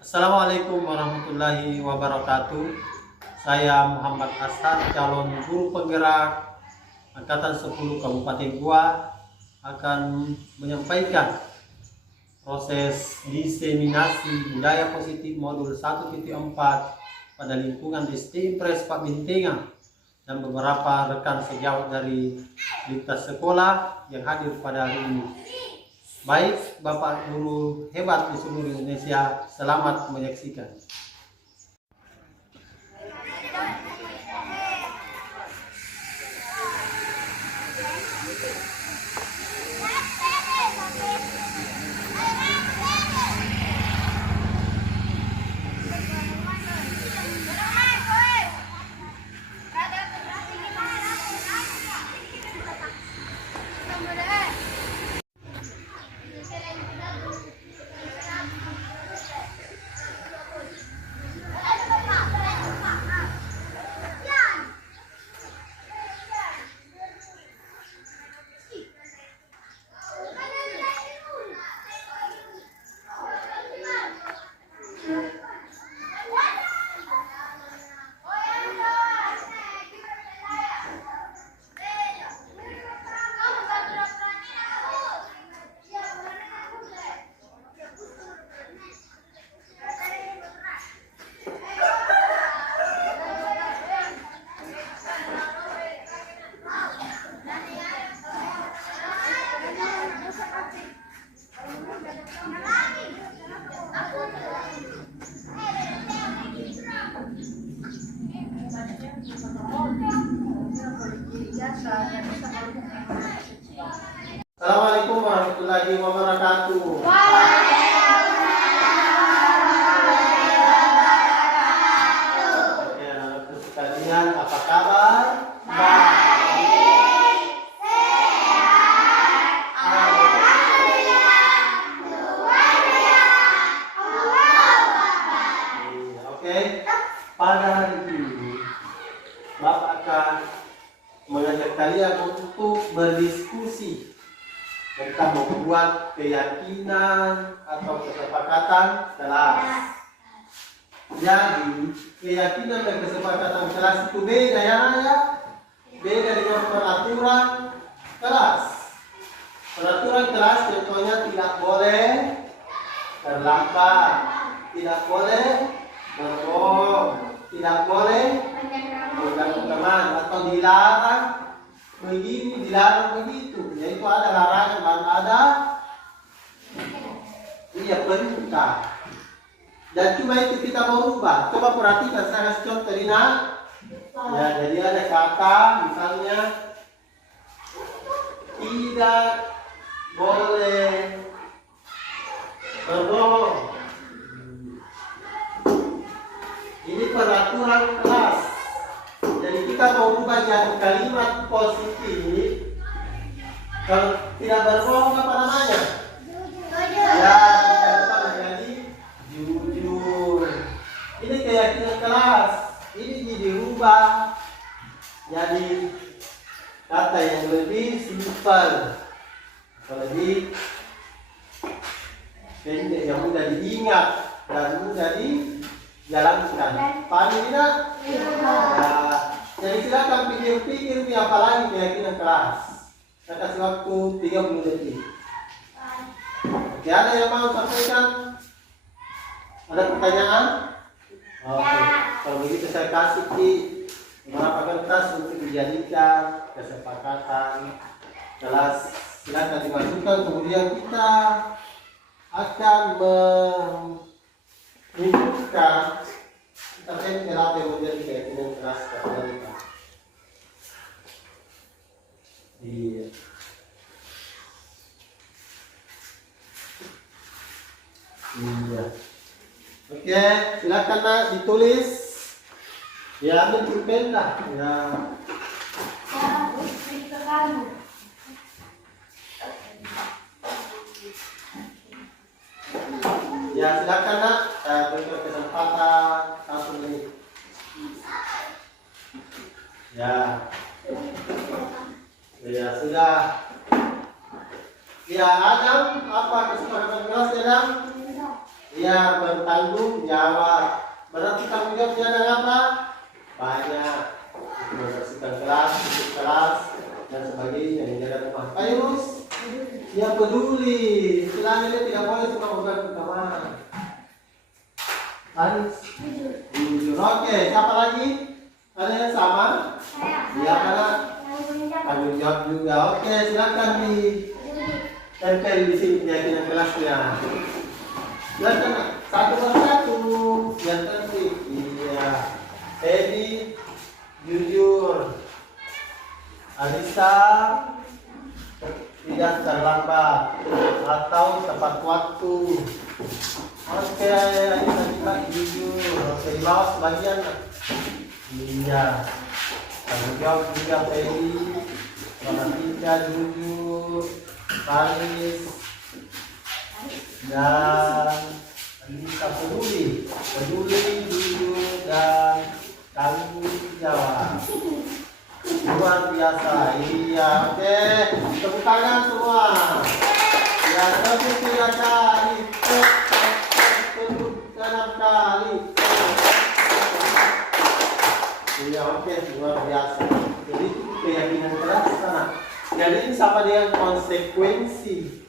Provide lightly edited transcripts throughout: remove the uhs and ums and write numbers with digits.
Assalamualaikum warahmatullahi wabarakatuh. Saya Muhammad Hasan, calon guru penggerak Angkatan 10 Kabupaten Goa, akan menyampaikan proses diseminasi budaya positif modul 1.4 pada lingkungan SD Impres Pak Bintengan dan beberapa rekan sejawat dari lintas sekolah yang hadir pada hari ini. Baik Bapak Guru hebat di seluruh Indonesia, selamat menyaksikan. Assalamualaikum warahmatullahi wabarakatuh. Oke, anak-anakku sekalian, apa kabar? Baik, sehat, alhamdulillah, luar biasa. Oke, pada hari ini Bapak akan mengajak kalian untuk berdiskusi tentang membuat keyakinan atau kesepakatan kelas. Jadi, keyakinan dan kesepakatan kelas itu beda ya, beda dengan peraturan kelas. Peraturan kelas contohnya tidak boleh terlambat, tidak boleh berbohong, tidak boleh mengganggu teman, atau dilarang begini, dilarang begitu. Yaitu ada larangan dan ada perintah. Dan cuma itu kita mau ubah. Coba perhatikan, saya kasih contoh ini. Ya, jadi ada kata misalnya tidak boleh berbohong. Ini peraturan kelas. Jadi kita mau ubah jadi kalimat positif. Kalau tidak berbohong apa namanya? Ya, kita ubah menjadi jujur. Ini keyakinan kelas. Ini dirubah jadi kata yang lebih simpel, lebih pendek, yang mudah diingat dan mudah dijalankan. Paham tidak? Ya. Jadi silakan pikir-pikir apa lagi keyakinan kelas. Saya kasih waktu 30 detik. Oke, ada yang mau sampaikan? Ada pertanyaan? Oke. Kalau begitu saya kasih beberapa kertas untuk dijadikan kesepakatan kelas. Silakan dimasukkan, kemudian kita akan menunjukkan terkait apa yang menjadi keyakinan kelas kepada kita. Iya. Iya. Oke, silakan nak ditulis. Ya, ambil pulpen lah. Ya. Ya, silakan nak. Saya berikan kesempatan 1 menit. Ya. Ya, sudah. Ya, Adam, apa kesepakatan kelas, Adam? Ya, tanggung jawab. Berarti tanggung jawabnya ada apa? Banyak. Membersihkan kelas, tutup kelas, dan sebagainya, menjaga rumah. Pak Yunus, ya peduli. Istilahnya dia tidak boleh cuma pegang ke kamar. Anis, jujur. Oke, siapa lagi? Ada yang sama? Ya, karena tanggung jawab juga. Oke, silakan di tempel di sini keyakinan kelasnya. Silakan satu persatu yang tertib. Iya. Edi, jujur. Alisa, tidak terlambat atau tepat waktu. Oke, Alisa kita jujur. Oke, di bawah sebagian. Iya. Tanggung jawab juga Edi. Perhatikan jujur. Paris dan Alisa peduli, jujur dan tanggung jawab. Luar biasa. Iya, oke. Tepuk tangan semua. Ya, tepuk 3 kali. Tepuk 6 kali. Iya, oke. Luar biasa. Jadi keyakinan keras sana. Jadi ini sama dengan konsekuensi.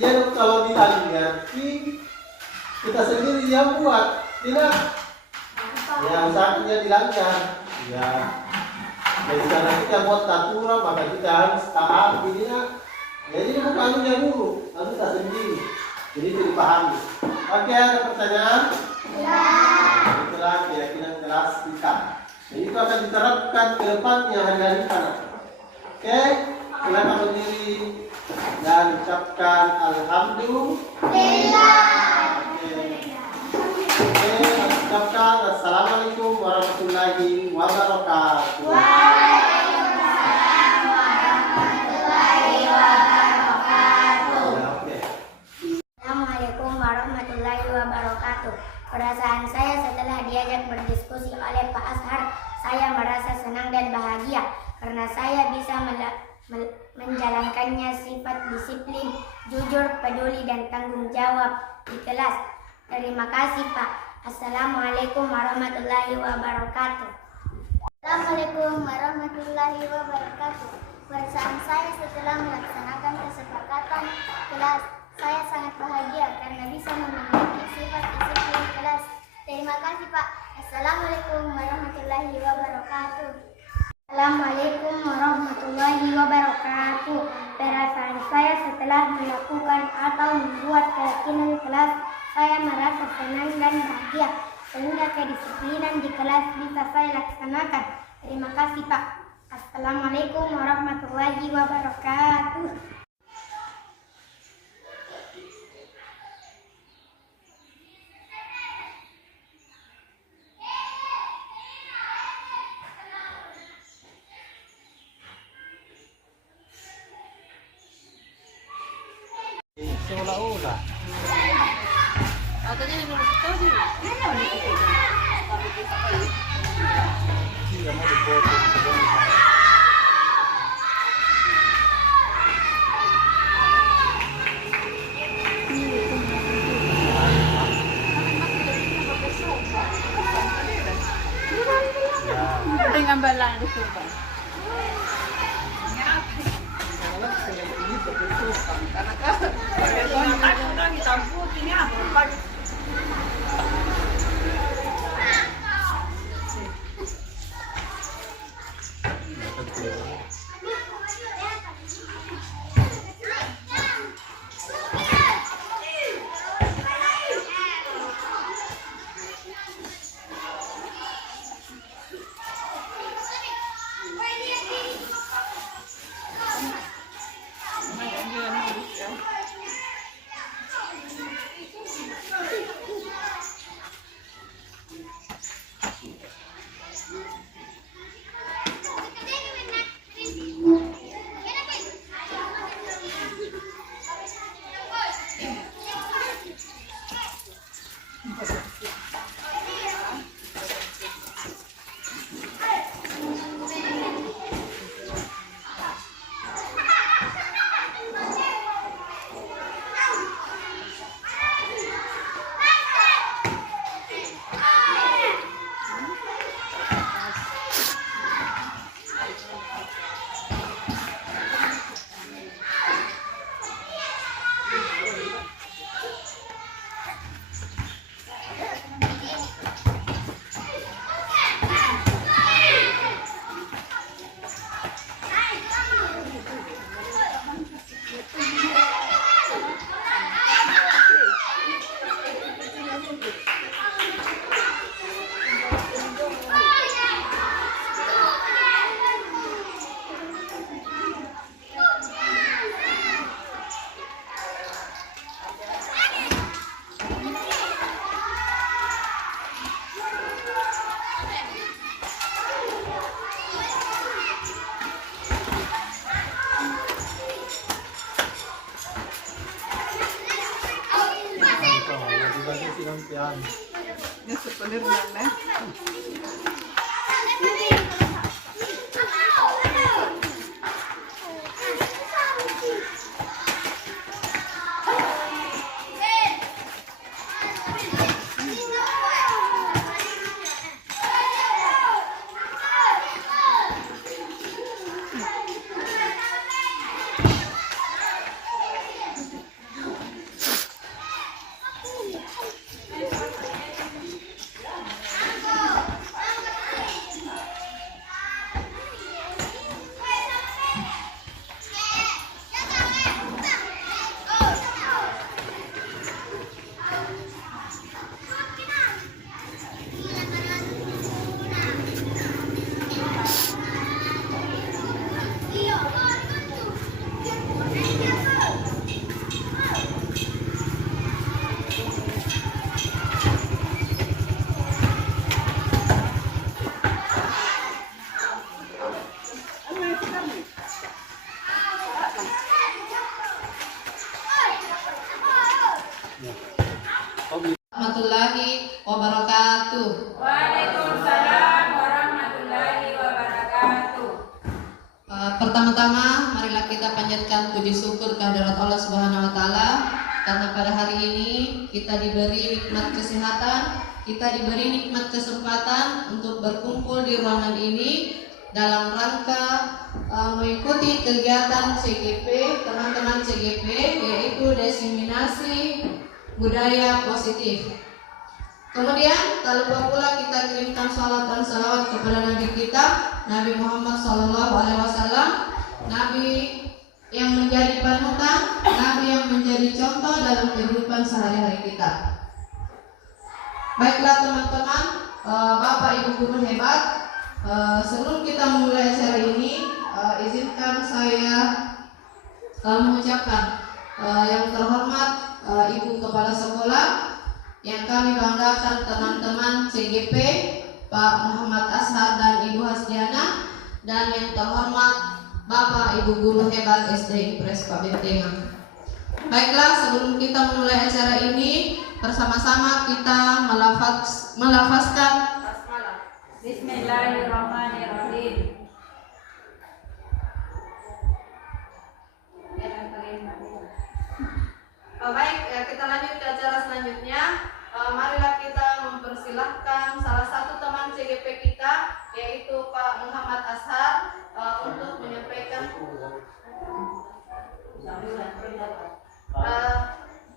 Ya, kalau dilanggar, kita sendiri yang buat. Tidak. Ya, usahanya dilanggar. Ya. Jadi karena kita buat aturan, maka kita harus taat. Jadi ini bukan yang dulu, harus kita sendiri. Jadi itu dipahami. Oke, ada pertanyaan? Ya. Itulah keyakinan keras kita. Jadi itu akan diterapkan ke depannya hari-hari kita. Oke, silakan berdiri dan ucapkan alhamdulillah. Oke, ucapkan assalamualaikum warahmatullahi wabarakatuh. Waalaikumsalam warahmatullahi wabarakatuh. Ya, oke. Assalamualaikum warahmatullahi wabarakatuh. Perasaan saya setelah diajak berdiskusi oleh Pak Ashar, saya merasa senang dan bahagia karena saya bisa menjalankannya sifat disiplin, jujur, peduli, dan tanggung jawab di kelas. Terima kasih Pak. Assalamualaikum warahmatullahi wabarakatuh. Assalamualaikum warahmatullahi wabarakatuh. Perasaan saya setelah melaksanakan kesepakatan kelas, saya sangat bahagia karena bisa memiliki sifat disiplin kelas. Terima kasih Pak. Assalamualaikum warahmatullahi wabarakatuh. Assalamualaikum warahmatullahi wabarakatuh. Perasaan saya setelah melakukan atau membuat keyakinan kelas, saya merasa senang dan bahagia sehingga kedisiplinan di kelas bisa saya laksanakan. Terima kasih Pak. Assalamualaikum warahmatullahi wabarakatuh. Seolah-olah. Iya, mau dipotong. Dengan balang di situ. gantian. Ya sebenarnya Warahmatullahi wabarakatuh. Waalaikumsalam warahmatullahi wabarakatuh. Pertama-tama marilah kita panjatkan puji syukur kehadirat Allah Subhanahu wa taala karena pada hari ini kita diberi nikmat kesehatan, kita diberi nikmat kesempatan untuk berkumpul di ruangan ini dalam rangka mengikuti kegiatan CGP, teman-teman CGP, yaitu diseminasi budaya positif. Kemudian tak lupa pula kita kirimkan salat dan salawat kepada Nabi kita, Nabi Muhammad SAW, Nabi yang menjadi panutan, Nabi yang menjadi contoh dalam kehidupan sehari-hari kita. Baiklah teman-teman, Bapak Ibu guru hebat, sebelum kita memulai acara ini, izinkan saya mengucapkan yang terhormat Ibu Kepala Sekolah yang kami banggakan teman-teman CGP Pak Muhammad Ashar dan Ibu Hasdiana, dan yang terhormat Bapak Ibu Guru Hebat SD Impres Pak Bentengan. Baiklah, sebelum kita memulai acara ini, bersama-sama kita melafazkan basmalah. Bismillahirrahmanirrahim. Baik, kita lanjut ke acara selanjutnya. Marilah kita mempersilahkan salah satu teman CGP kita, yaitu Pak Muhammad Ashar, untuk menyampaikan.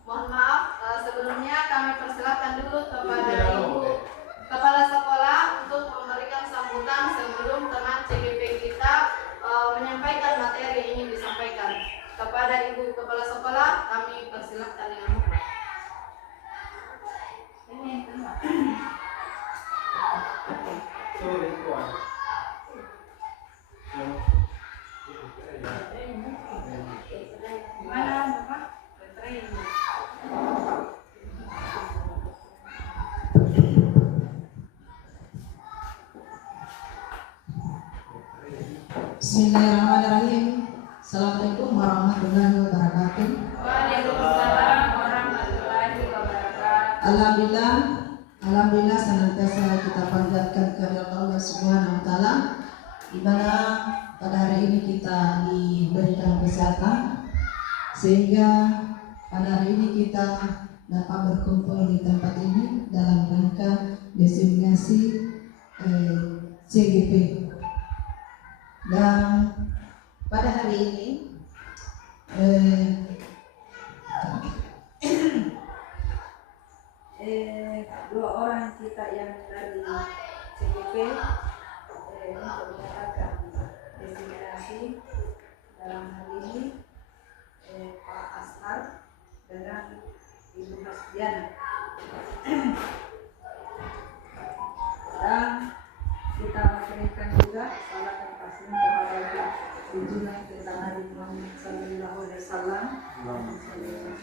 Mohon maaf, sebelumnya kami persilahkan dulu kepada Ibu Kepala Sekolah untuk memberikan sambutan sebelum teman CGP kita menyampaikan materi yang ingin disampaikan. Kepada Ibu Kepala Sekolah, kami persilahkan dengan hormat. Mana Bapak? Bismillahirrahmanirrahim. Assalamualaikum warahmatullahi wabarakatuh. Waalaikumsalam warahmatullahi wabarakatuh. Alhamdulillah senantiasa kita panjatkan kehadirat Allah Subhanahu wa taala, di mana pada hari ini kita diberikan kesehatan sehingga pada hari ini kita dapat berkumpul di tempat ini dalam rangka diseminasi CGP. Dan pada hari ini dua orang kita yang dari CGP untuk mengadakan diseminasi dalam hal ini Pak Ashar dengan Ibu Hasdiana. Dan kita memberikan juga salam dan kasih kepada junjungan kita Nabi Muhammad Sallallahu Alaihi Wasallam,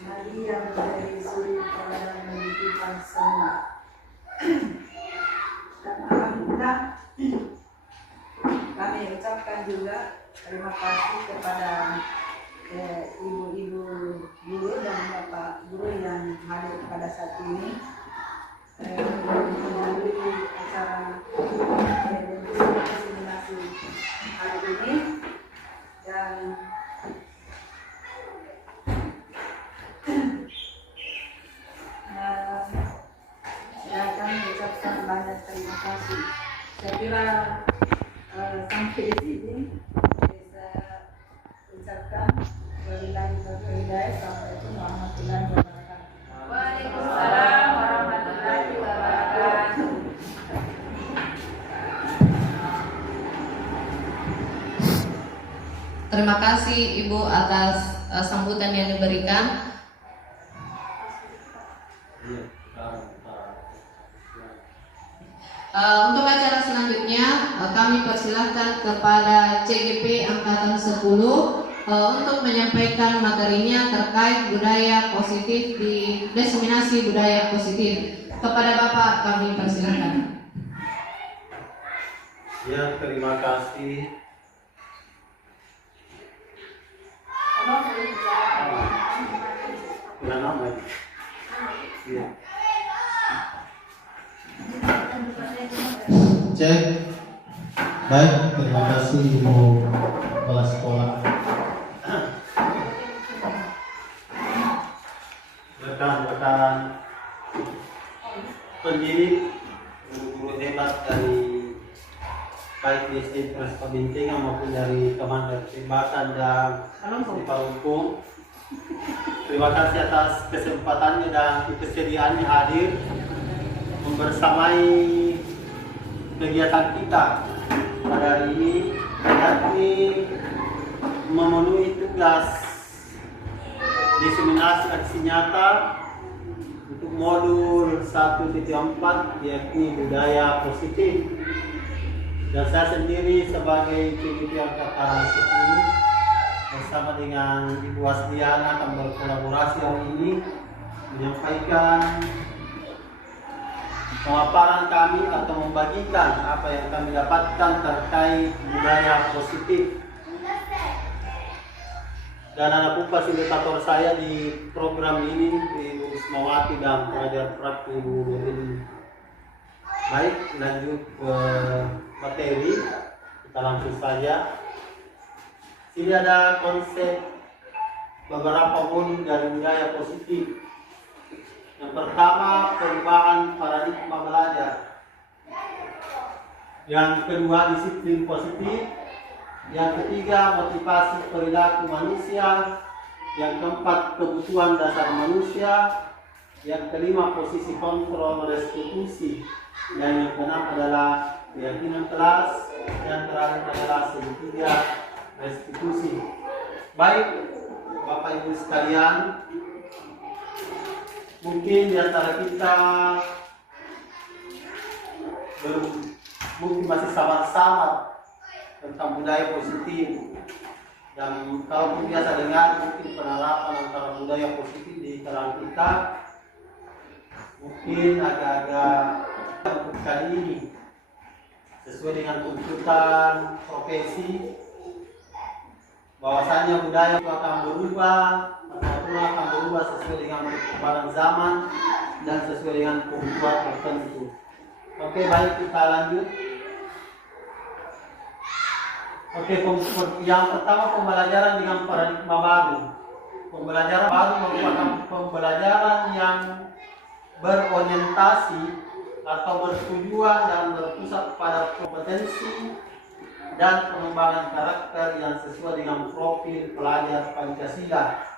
Nabi yang menjadi suri teladan mendidikan semua. Dan alhamdulillah kami ucapkan juga terima kasih kepada ibu-ibu guru dan bapak guru yang hadir pada saat ini, saya menghadiri acara diseminasi hari ini, dan saya akan mengucapkan banyak terima kasih. Saya kira sampai di sini bisa ucapkan wabillahi taufiq wal hidayah. Assalamualaikum warahmatullahi wabarakatuh. Waalaikumsalam warahmatullahi wabarakatuh. Terima kasih Ibu atas sambutan yang diberikan. Untuk acara selanjutnya kami persilahkan kepada CGP Angkatan 10 untuk menyampaikan materinya terkait budaya positif di diseminasi budaya positif. Kepada Bapak kami persilahkan. Ya, terima kasih. Dengan nama. Ya. Cek. Baik, terima kasih Ibu Kepala Sekolah. Rekan-rekan pendidik, guru-guru hebat dari baik di SD Pres Pabintingan maupun dari Komandan Tembakan dan di Parungkung. Terima kasih atas kesempatannya dan kesediaannya hadir membersamai kegiatan kita pada hari ini, yakni memenuhi tugas diseminasi aksi nyata untuk modul 1.4 yakni budaya positif. Dan saya sendiri sebagai CGP Angkatan 10 bersama dengan Ibu Asdiana akan berkolaborasi hari ini menyampaikan pemaparan kami atau membagikan apa yang kami dapatkan terkait budaya positif. Dan anak fasilitator saya di program ini Ibu Ismawati dan pengajar praktik Ibu Nuril. Baik, lanjut ke materi, kita langsung saja. Sini ada konsep beberapa modul dari budaya positif. Yang pertama, perubahan paradigma belajar. Yang kedua, disiplin positif. Yang ketiga, motivasi perilaku manusia. Yang keempat, kebutuhan dasar manusia. Yang kelima, posisi kontrol restitusi. Dan yang keenam adalah keyakinan kelas. Yang terakhir adalah segitiga restitusi. Baik, Bapak Ibu sekalian, mungkin di antara kita mungkin masih samar-samar tentang budaya positif, dan kalau biasa dengar mungkin penerapan antara budaya positif di kalangan kita mungkin agak-agak untuk kali ini sesuai dengan tuntutan profesi, bahwasanya budaya itu akan berubah akan berubah sesuai dengan perkembangan zaman dan sesuai dengan kebutuhan tertentu. Oke, baik, kita lanjut. Oke, yang pertama, pembelajaran dengan paradigma baru. Pembelajaran baru merupakan pembelajaran yang berorientasi atau bertujuan dan berpusat pada kompetensi dan pengembangan karakter yang sesuai dengan profil pelajar Pancasila.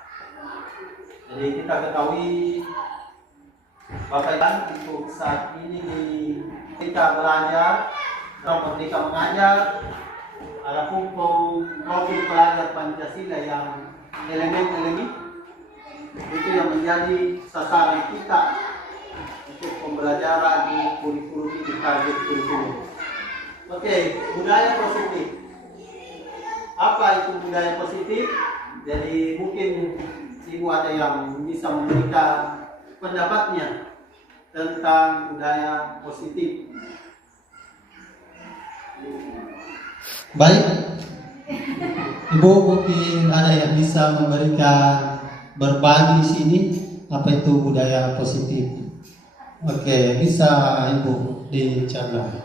Jadi kita ketahui Bapak Ibu untuk saat ini kita belajar dalam Merdeka Mengajar ada profil pelajar Pancasila yang elemen-elemen itu yang menjadi sasaran kita untuk pembelajaran di kurikulum ini, target kurikulum. Oke, budaya positif. Apa itu budaya positif? Jadi mungkin Ibu ada yang bisa memberikan pendapatnya tentang budaya positif. Baik, Ibu mungkin ada yang bisa memberikan berbagi di sini apa itu budaya positif. Oke, bisa Ibu dicatat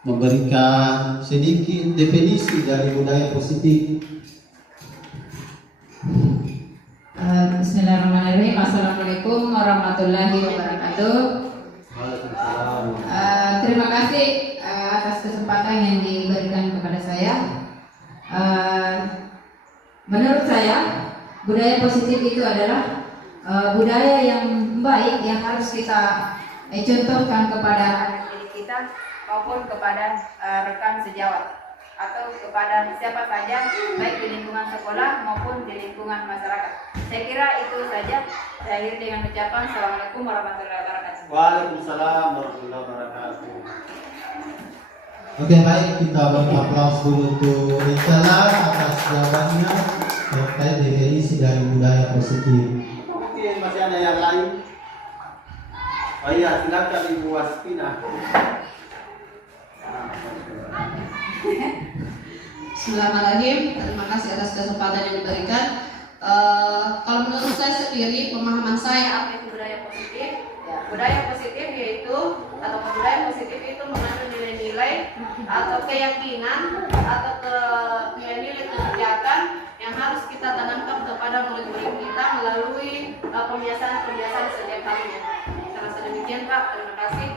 memberikan sedikit definisi dari budaya positif. Bismillahirrahmanirrahim. Assalamualaikum warahmatullahi wabarakatuh. Terima kasih atas kesempatan yang diberikan kepada saya. Menurut saya, budaya positif itu adalah budaya yang baik yang harus kita contohkan kepada diri kita maupun kepada rekan sejawat atau kepada siapa saja, baik di lingkungan sekolah maupun di lingkungan masyarakat. Saya kira itu saja. Saya akhiri dengan ucapan Assalamualaikum warahmatullahi wabarakatuh. Waalaikumsalam warahmatullahi wabarakatuh. Oke, baik, kita beri aplaus dulu untuk Rizala atas jawabannya terkait definisi dari budaya positif. Mungkin masih ada yang lain? Oh iya, silakan Ibu Waspina. Bismillahirrahmanirrahim. Terima kasih atas kesempatan yang diberikan. Kalau menurut saya sendiri, pemahaman saya apa itu budaya positif? Ya, budaya positif yaitu atau budaya positif itu mengandung nilai-nilai atau keyakinan atau nilai-nilai kebijakan yang harus kita tanamkan kepada murid-murid kita melalui pembiasaan-pembiasaan setiap harinya. Saya rasa demikian, Pak. Terima kasih.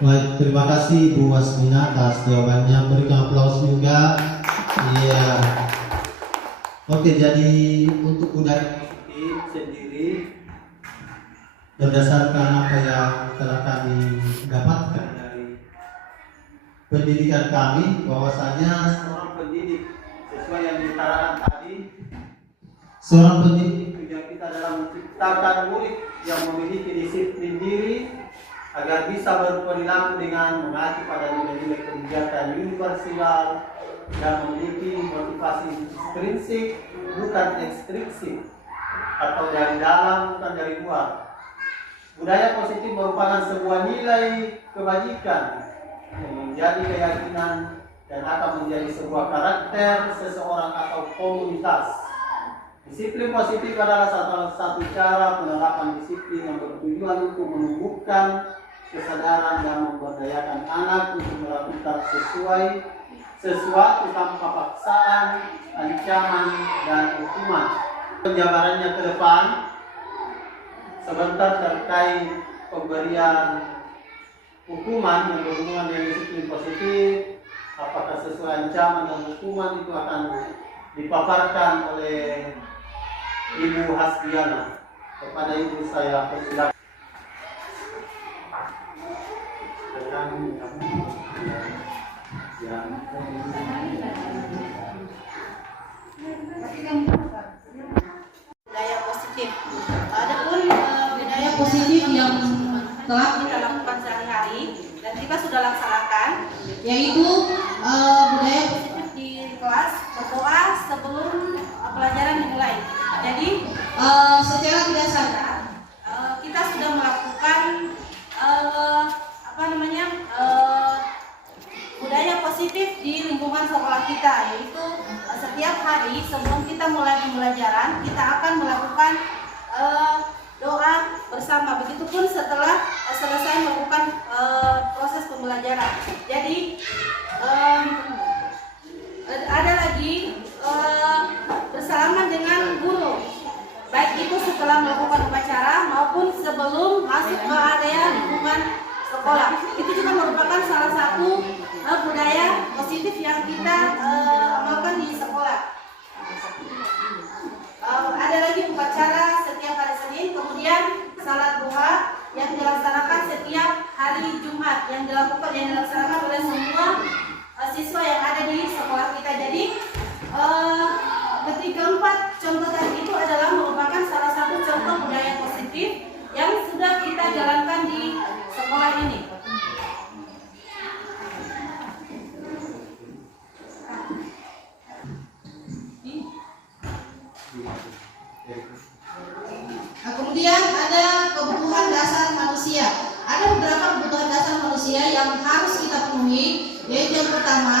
Baik, terima kasih Bu Wasmina atas jawabannya. Berikan aplaus juga. Iya. Oke, jadi untuk budaya positif sendiri berdasarkan apa yang telah kami dapatkan dari pendidikan kami, bahwasanya seorang pendidik sesuai yang ditarakan tadi, seorang pendidik tujuan kita adalah menciptakan murid yang memiliki disiplin diri agar bisa berperilaku dengan mengacu pada nilai-nilai kebijakan universal dan memiliki motivasi intrinsik bukan ekstrinsik atau dari dalam bukan dari luar. Budaya positif merupakan sebuah nilai kebajikan yang menjadi keyakinan dan akan menjadi sebuah karakter seseorang atau komunitas. Disiplin positif adalah salah satu cara penerapan disiplin yang bertujuan untuk menumbuhkan kesadaran dan memberdayakan anak untuk melakukan sesuatu tanpa paksaan, ancaman, dan hukuman. Penjabarannya ke depan sebentar terkait pemberian hukuman yang berhubungan dengan disiplin positif. Apakah sesuai ancaman dan hukuman itu akan dipaparkan oleh Ibu Hasbiana. Kepada Ibu saya persilakan. Budaya positif. Adapun budaya positif yang telah kita lakukan sehari-hari dan kita sudah laksanakan, yaitu budaya positif di kelas berdoa sebelum pelajaran dimulai. Jadi secara tidak sadar kita sudah melakukan budaya positif di lingkungan sekolah kita, yaitu setiap hari sebelum kita mulai pembelajaran kita akan melakukan doa bersama. Begitupun setelah selesai melakukan proses pembelajaran. Jadi ada lagi bersalaman dengan guru, baik itu setelah melakukan upacara maupun sebelum masuk ke area lingkungan sekolah. Itu juga merupakan salah satu budaya positif yang kita amalkan di sekolah. Ada lagi upacara setiap hari Senin, kemudian salat duha yang dilaksanakan setiap hari Jumat, yang dilaksanakan oleh semua siswa yang ada di sekolah kita. Jadi ketiga empat contoh tadi itu adalah merupakan salah satu contoh budaya positif yang sudah kita jalankan di sekolah ini. Kemudian ada kebutuhan dasar manusia. Ada beberapa kebutuhan dasar manusia yang harus kita penuhi, yaitu yang pertama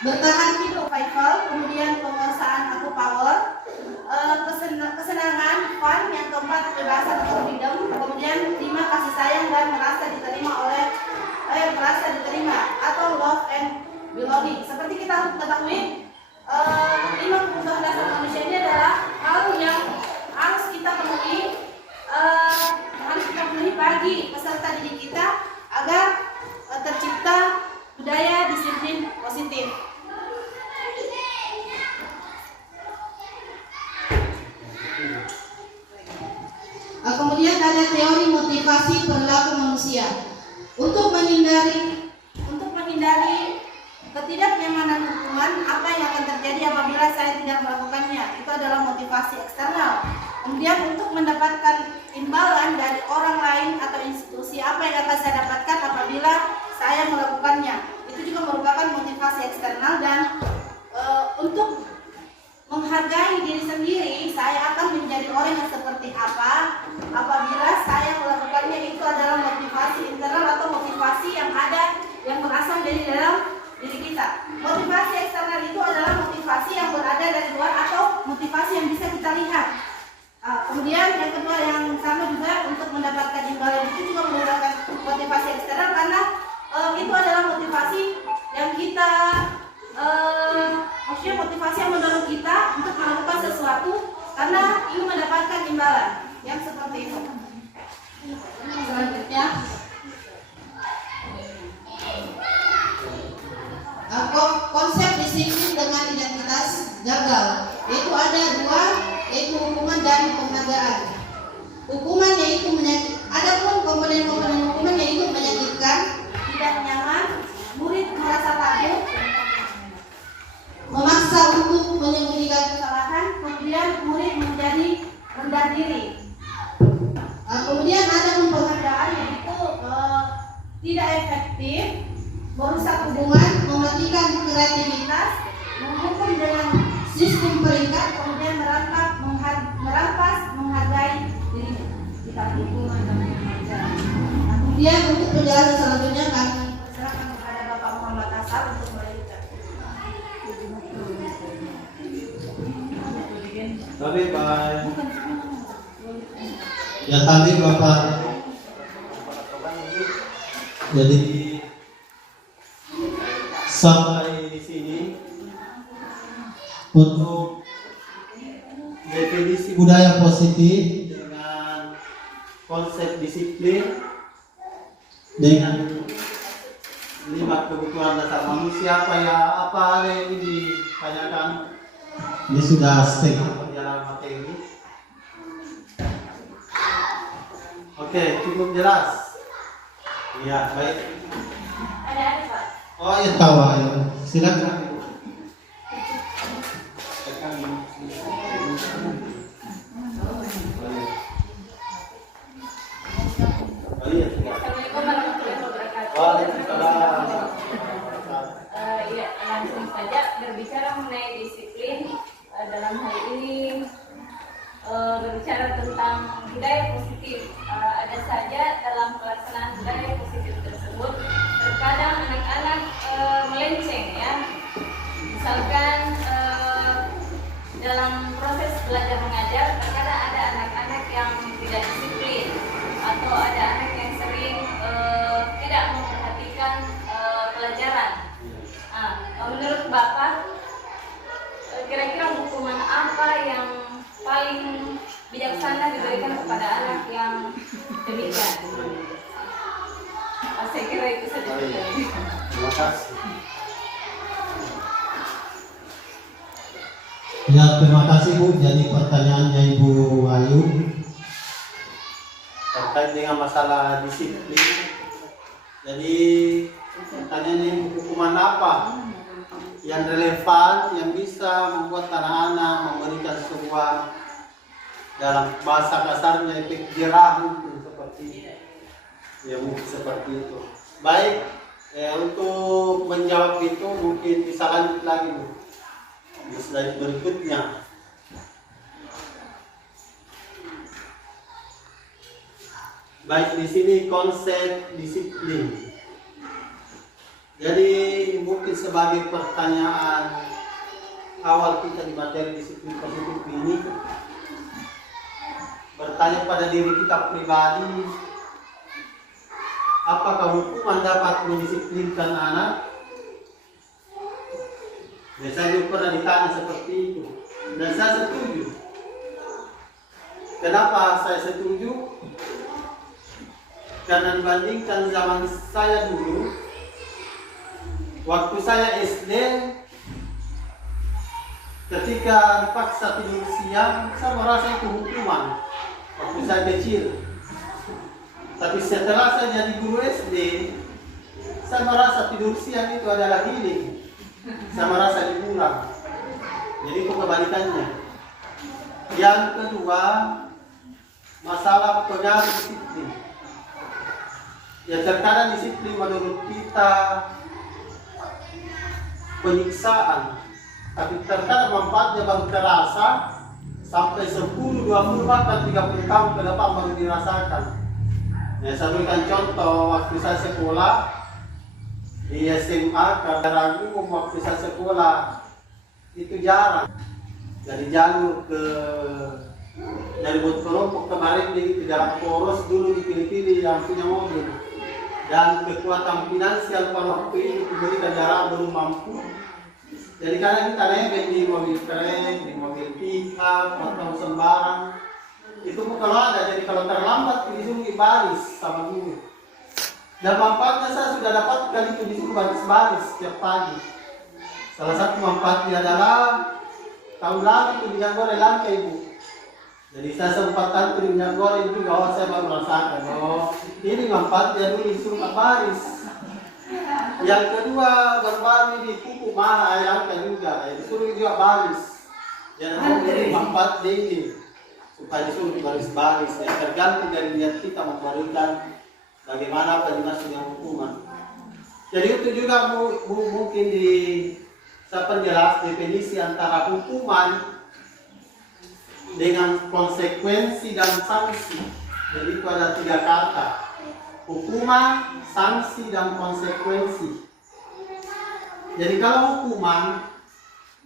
bertahan hidup, survival, kemudian penguasaan atau power, kesenangan ada teori motivasi perilaku manusia. Untuk menghindari ketidaknyamanan hukuman, apa yang akan terjadi apabila saya tidak melakukannya? Itu adalah motivasi eksternal. Kemudian untuk mendapatkan imbalan dari orang lain atau institusi, apa yang akan saya dapatkan apabila saya melakukannya? Itu juga merupakan motivasi eksternal. Dan untuk menghargai diri sendiri, saya akan menjadi orang yang seperti apa apabila saya melakukannya. Itu adalah motivasi internal atau motivasi yang ada, yang berasal dari dalam diri kita. Motivasi eksternal itu adalah motivasi yang berada dari luar atau motivasi yang bisa kita lihat. Kemudian yang kedua yang sama juga, untuk mendapatkan imbalan itu juga menggunakan motivasi eksternal, karena itu adalah motivasi yang kita maksudnya motivasi yang mendorong kita untuk melakukan sesuatu karena ingin mendapatkan imbalan yang seperti itu. Selanjutnya, konsep disiplin dengan identitas gagal, yaitu ada dua, yaitu hukuman dan penghargaan. Hukuman yaitu ada pun komponen-komponen hukuman yaitu menyakitkan, tidak nyaman, murid merasa takut, memaksa untuk menyembunyikan kesalahan, kemudian murid menjadi rendah diri. Kemudian ada pun penghargaan, yaitu tidak efektif, merusak hubungan, mematikan kreativitas, menghukum dengan sistem peringkat, kemudian merampas menghargai dirinya. Kita hukuman dan penghargaan. Kemudian untuk penjelasan selanjutnya kami serahkan kepada Bapak Muhammad Asar untuk melanjutkan. Baik. Ya tadi Bapak, jadi sampai di sini untuk definisi budaya positif dengan konsep disiplin dengan 5 kebutuhan dasar manusia. Apa ada yang ingin ditanyakan? Ini sudah setengah perjalanan materi. Oke, cukup jelas. Iya, baik. Ada Pak? Oh iya, tahu ya. Silakan. Assalamualaikum warahmatullahi wabarakatuh. Waalaikumsalam. Iya, langsung saja berbicara mengenai disiplin. Dalam hal ini berbicara tentang budaya positif. Ada saja dalam pelaksanaan budaya positif tersebut terkadang anak-anak melenceng, ya. Misalkan dalam proses belajar mengajar terkadang ada anak-anak yang tidak disiplin, atau ada anak yang sering tidak memperhatikan pelajaran. Menurut Bapak, kira-kira hukuman apa yang paling bijaksana diberikan kepada anak yang demikian? Saya kira itu saja. Terima kasih. Ya, terima kasih Bu. Jadi pertanyaannya Ibu Ayu terkait dengan masalah disiplin. Jadi pertanyaannya, hukuman apa yang relevan, yang bisa membuat anak-anak memberikan sebuah, dalam bahasa kasarnya, efek jerah itu, seperti ya, mungkin seperti itu. Baik, untuk menjawab itu mungkin bisa lanjut lagi Bu, di slide berikutnya. Baik, di sini konsep disiplin. Jadi mungkin sebagai pertanyaan awal kita di materi disiplin positif ini, bertanya pada diri kita pribadi, apakah hukuman dapat mendisiplinkan anak? Saya pernah ditanya seperti itu, dan saya setuju. Kenapa saya setuju? Karena dibandingkan zaman saya dulu, waktu saya SD, ketika dipaksa tidur siang, saya merasa itu hukuman. Waktu saya kecil, Tapi setelah saya jadi guru SD, saya merasa tidur siang itu adalah healing. Saya merasa liburan. Jadi itu kebalikannya. Yang kedua, masalah pengaruh disiplin. Ya terkadang disiplin menurut kita penyiksaan, tapi terkadang manfaatnya baru terasa sampai 10, 20, bahkan 30 tahun ke depan baru dirasakan. Ya, saya berikan contoh waktu saya sekolah di SMA, karena umum waktu saya sekolah itu jarang. Jadi jalur dari kelompok kemarin di dalam poros dulu dipilih-pilih yang punya mobil. Dan kekuatan finansial pada waktu itu diberikan jarang belum mampu. Jadi karena kita nebeng di mobil keren, di mobil pickup, atau sembarang, itu pun kalau ada. Jadi kalau terlambat disuruh baris sama guru. Dan manfaatnya saya sudah dapatkan itu disuruh baris setiap pagi. Salah satu manfaatnya adalah tahun lalu itu minyak goreng langka ibu. Jadi saya sempat tahu di minyak goreng juga, saya baru merasakan, ini manfaatnya dulu disuruh baris. Yang kedua, baru-baru ini pupuk mahal ayamnya juga, disuruh juga baris. Jangan ini manfaat ini supaya disuruh baris-baris. Ya, tergantung dari niat kita memberikan bagaimana penjelasan yang hukuman. Jadi itu juga mungkin saya perjelas definisi antara hukuman dengan konsekuensi dan sanksi. Jadi itu ada 3 kata: hukuman, sanksi, dan konsekuensi. Jadi kalau hukuman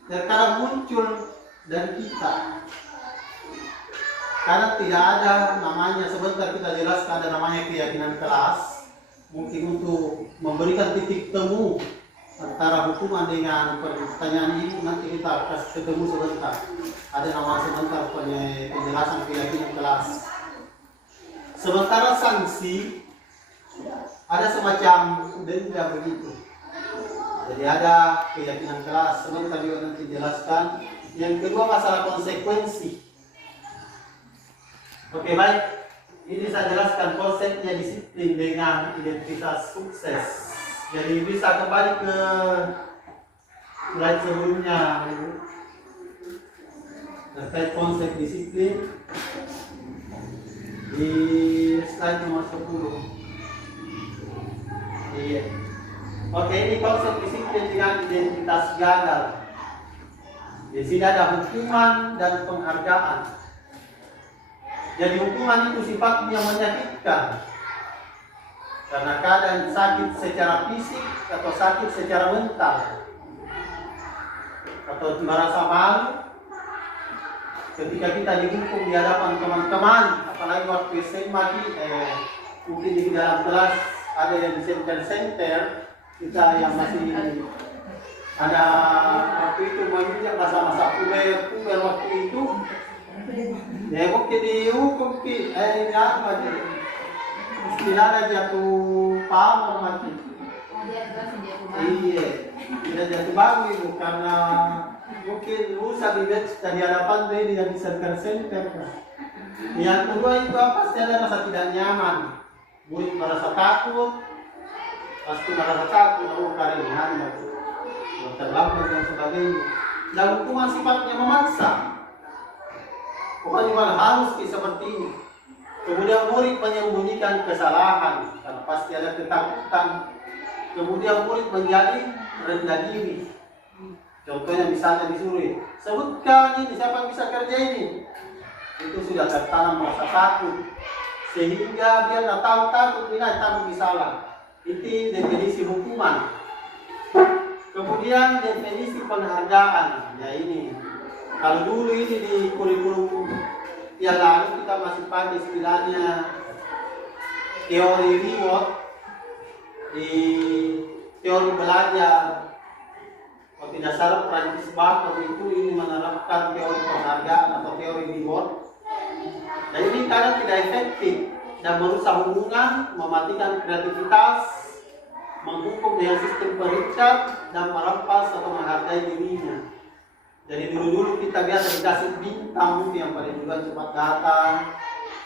terkadang muncul dari kita, karena tidak ada namanya, sebentar kita jelaskan, ada namanya keyakinan kelas. Mungkin untuk memberikan titik temu antara hukuman dengan pertanyaan ini, nanti kita kasih ketemu sebentar. Ada nama sebentar penjelasan keyakinan kelas. Sementara sanksi ada semacam denda begitu. Jadi ada keyakinan kelas, sebentar juga nanti jelaskan. Yang kedua masalah konsekuensi. Oke, baik. Ini saya jelaskan konsepnya disiplin dengan identitas sukses. Jadi bisa kembali ke slide sebelumnya, terkait konsep disiplin di slide nomor 10. Iya. Oke, ini konsep disiplin dengan identitas gagal. Di sini ada hukuman dan penghargaan. Jadi hukuman itu sifatnya menyakitkan karena keadaan sakit secara fisik atau sakit secara mental, atau merasa malu ketika kita dihukum di hadapan teman-teman, apalagi waktu SMA mungkin di dalam kelas ada yang disenter kita yang masih ada waktu itu mungkin masa-masa puber waktu itu. Ya, waktu dihukum ini apa sih? Istilahnya jatuh pamor mati. Iya, tidak jatuh bangun itu karena mungkin rusak di hadapan dia yang bisa center. Yang kedua itu apa? Pasti ada rasa tidak nyaman. Murid merasa takut, pasti merasa takut, karena terlambat dan sebagainya. Dan hukuman sifatnya memaksa. Pokoknya harus seperti ini. Kemudian murid menyembunyikan kesalahan karena pasti ada ketakutan. Kemudian murid menjadi rendah diri. Contohnya misalnya disuruh, sebutkan ini siapa yang bisa kerja ini. Itu sudah tertanam rasa takut. Sehingga dia tidak tahu takut salah. Itu definisi hukuman. Kemudian definisi penghargaan. Ya ini. Kalau dulu ini di kurikulum yang lalu kita masih pakai istilahnya teori reward di teori belajar. Kalau tidak salah Prancis Bacon itu ini menerapkan teori penghargaan atau teori reward. Dan ini kadang tidak efektif dan merusak hubungan, mematikan kreativitas, menghukum dengan sistem perikat dan merampas atau menghargai dirinya. Jadi dulu kita biasa dikasih bintang, mungkin yang paling duluan cepat datang,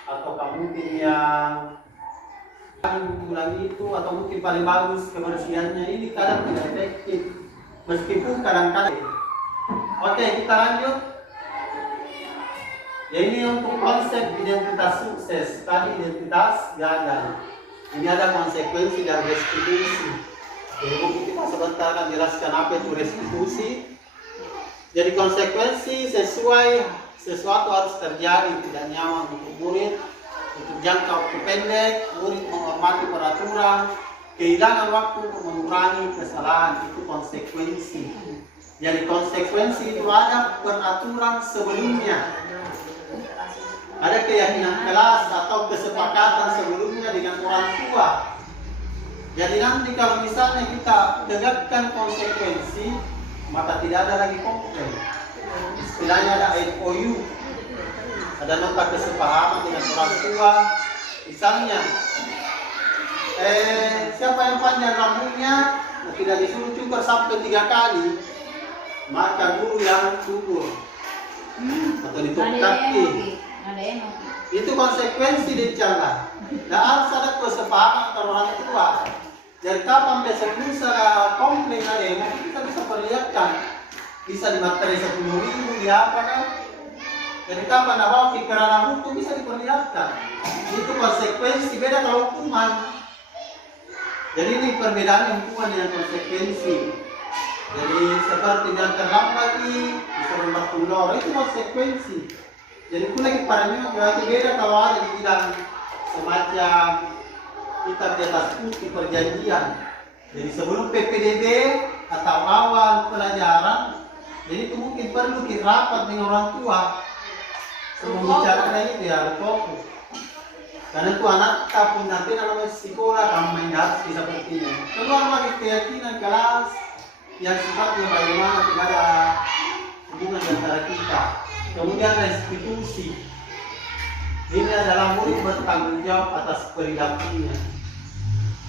atau mungkin yang ulang itu atau mungkin paling bagus kebersihannya ini kadang tidak efektif meskipun kadang-kadang. Oke, kita lanjut. Ya, ini untuk konsep identitas sukses, tadi identitas gagal. Ini ada konsekuensi dan restitusi. Jadi mungkin kita sebentar akan jelaskan apa itu restitusi. Jadi konsekuensi sesuai sesuatu harus terjadi, tidak nyaman untuk murid, untuk jangka waktu pendek, murid menghormati peraturan, kehilangan waktu untuk mengurangi kesalahan, itu konsekuensi. Jadi konsekuensi itu ada peraturan sebelumnya, ada keyakinan kelas atau kesepakatan sebelumnya dengan orang tua. Jadi nanti kalau misalnya kita tegakkan konsekuensi, maka tidak ada lagi komplain. Istilahnya ada MOU, ada nota kesepahaman dengan orang tua. Misalnya, siapa yang panjang rambutnya tidak disuruh cukur sampai 3 kali, maka guru yang cukur atau ditutup kaki. Itu konsekuensi dijalan. Nah, harus ada kesepahaman antara orang tua. Jadi kapan besok lusa komplain ada kita bisa perlihatkan, bisa di materi 10 minggu di apa kan? Jadi kapan bawa pikiran hukum bisa diperlihatkan. Itu konsekuensi, beda kalau hukuman. Jadi ini perbedaan hukuman dengan konsekuensi. Jadi seperti yang terlambat bisa waktu lor itu konsekuensi. Jadi pun lagi pada memang berarti beda kalau ada di bidang semacam kitab di atas putih perjanjian. Jadi sebelum PPDB atau awal pelajaran, jadi itu mungkin perlu kita rapat dengan orang tua sebelum bicara itu ya fokus. Karena itu anak kita pun nanti namanya sekolah kamu main hati sepertinya. Keluar lagi keyakinan kelas yang sifatnya bagaimana tidak ada hubungan antara kita. Kemudian restitusi. Ini adalah murid bertanggung jawab atas perilakunya.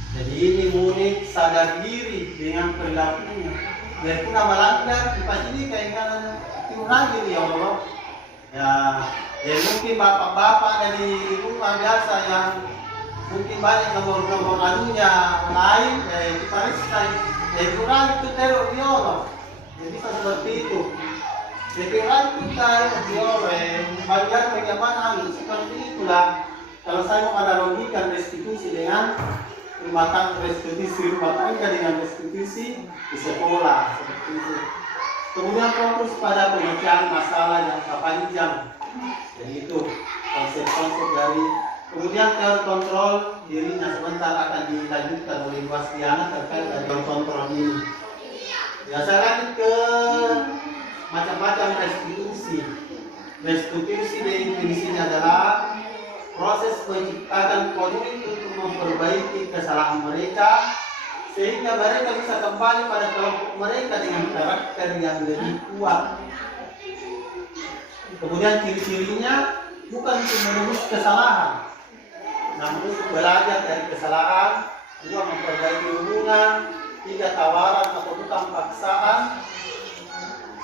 Jadi ini murid sadar diri dengan perilakunya. Jadi pun melanggar di sini keinginan itu lagi ya Allah. Ya mungkin bapak-bapak dari rumah biasa yang mungkin banyak nomor-nomor anunya lain, dipariskan, kurang itu teror biolog. Jadi seperti itu. Jadi kita bagian bagaimana seperti itulah. Kalau saya mau ada logika restitusi dengan rumah tangga, restitusi rumah tangga dengan restitusi di sekolah seperti itu. Kemudian fokus pada pemecahan masalah yang panjang. Jadi itu konsep-konsep dari. Kemudian teori kontrol dirinya sebentar akan dilanjutkan oleh Bu Asdiana terkait dengan kontrol ini. Ya, saya lanjut ke macam-macam restitusi. Restitusi definisinya adalah proses menciptakan komunitas untuk memperbaiki kesalahan mereka sehingga mereka bisa kembali pada kelompok mereka dengan karakter yang lebih kuat. Kemudian ciri-cirinya bukan untuk menebus kesalahan, namun untuk belajar dari kesalahan, 2 memperbaiki hubungan, 3 tawaran atau bukan paksaan.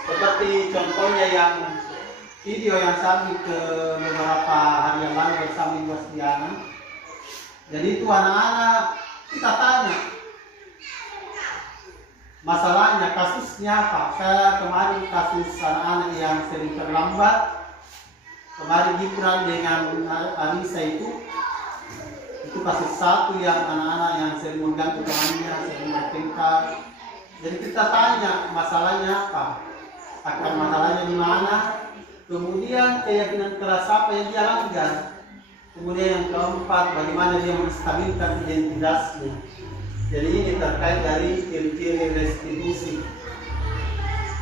Seperti contohnya yang video yang sambil ke beberapa hari yang lalu bersama Ibu Asdiana. Jadi itu anak-anak kita tanya masalahnya, kasusnya apa. Saya kemarin kasus anak-anak yang sering terlambat. Kemarin Gibran dengan Arisa itu kasus satu yang anak-anak yang sering mengganggu temannya, sering bertengkar. Jadi kita tanya masalahnya apa, akar masalahnya di mana, kemudian keyakinan kelas apa yang dia langgar, kemudian yang keempat bagaimana dia menstabilkan identitasnya. Jadi ini terkait dari ciri-ciri restitusi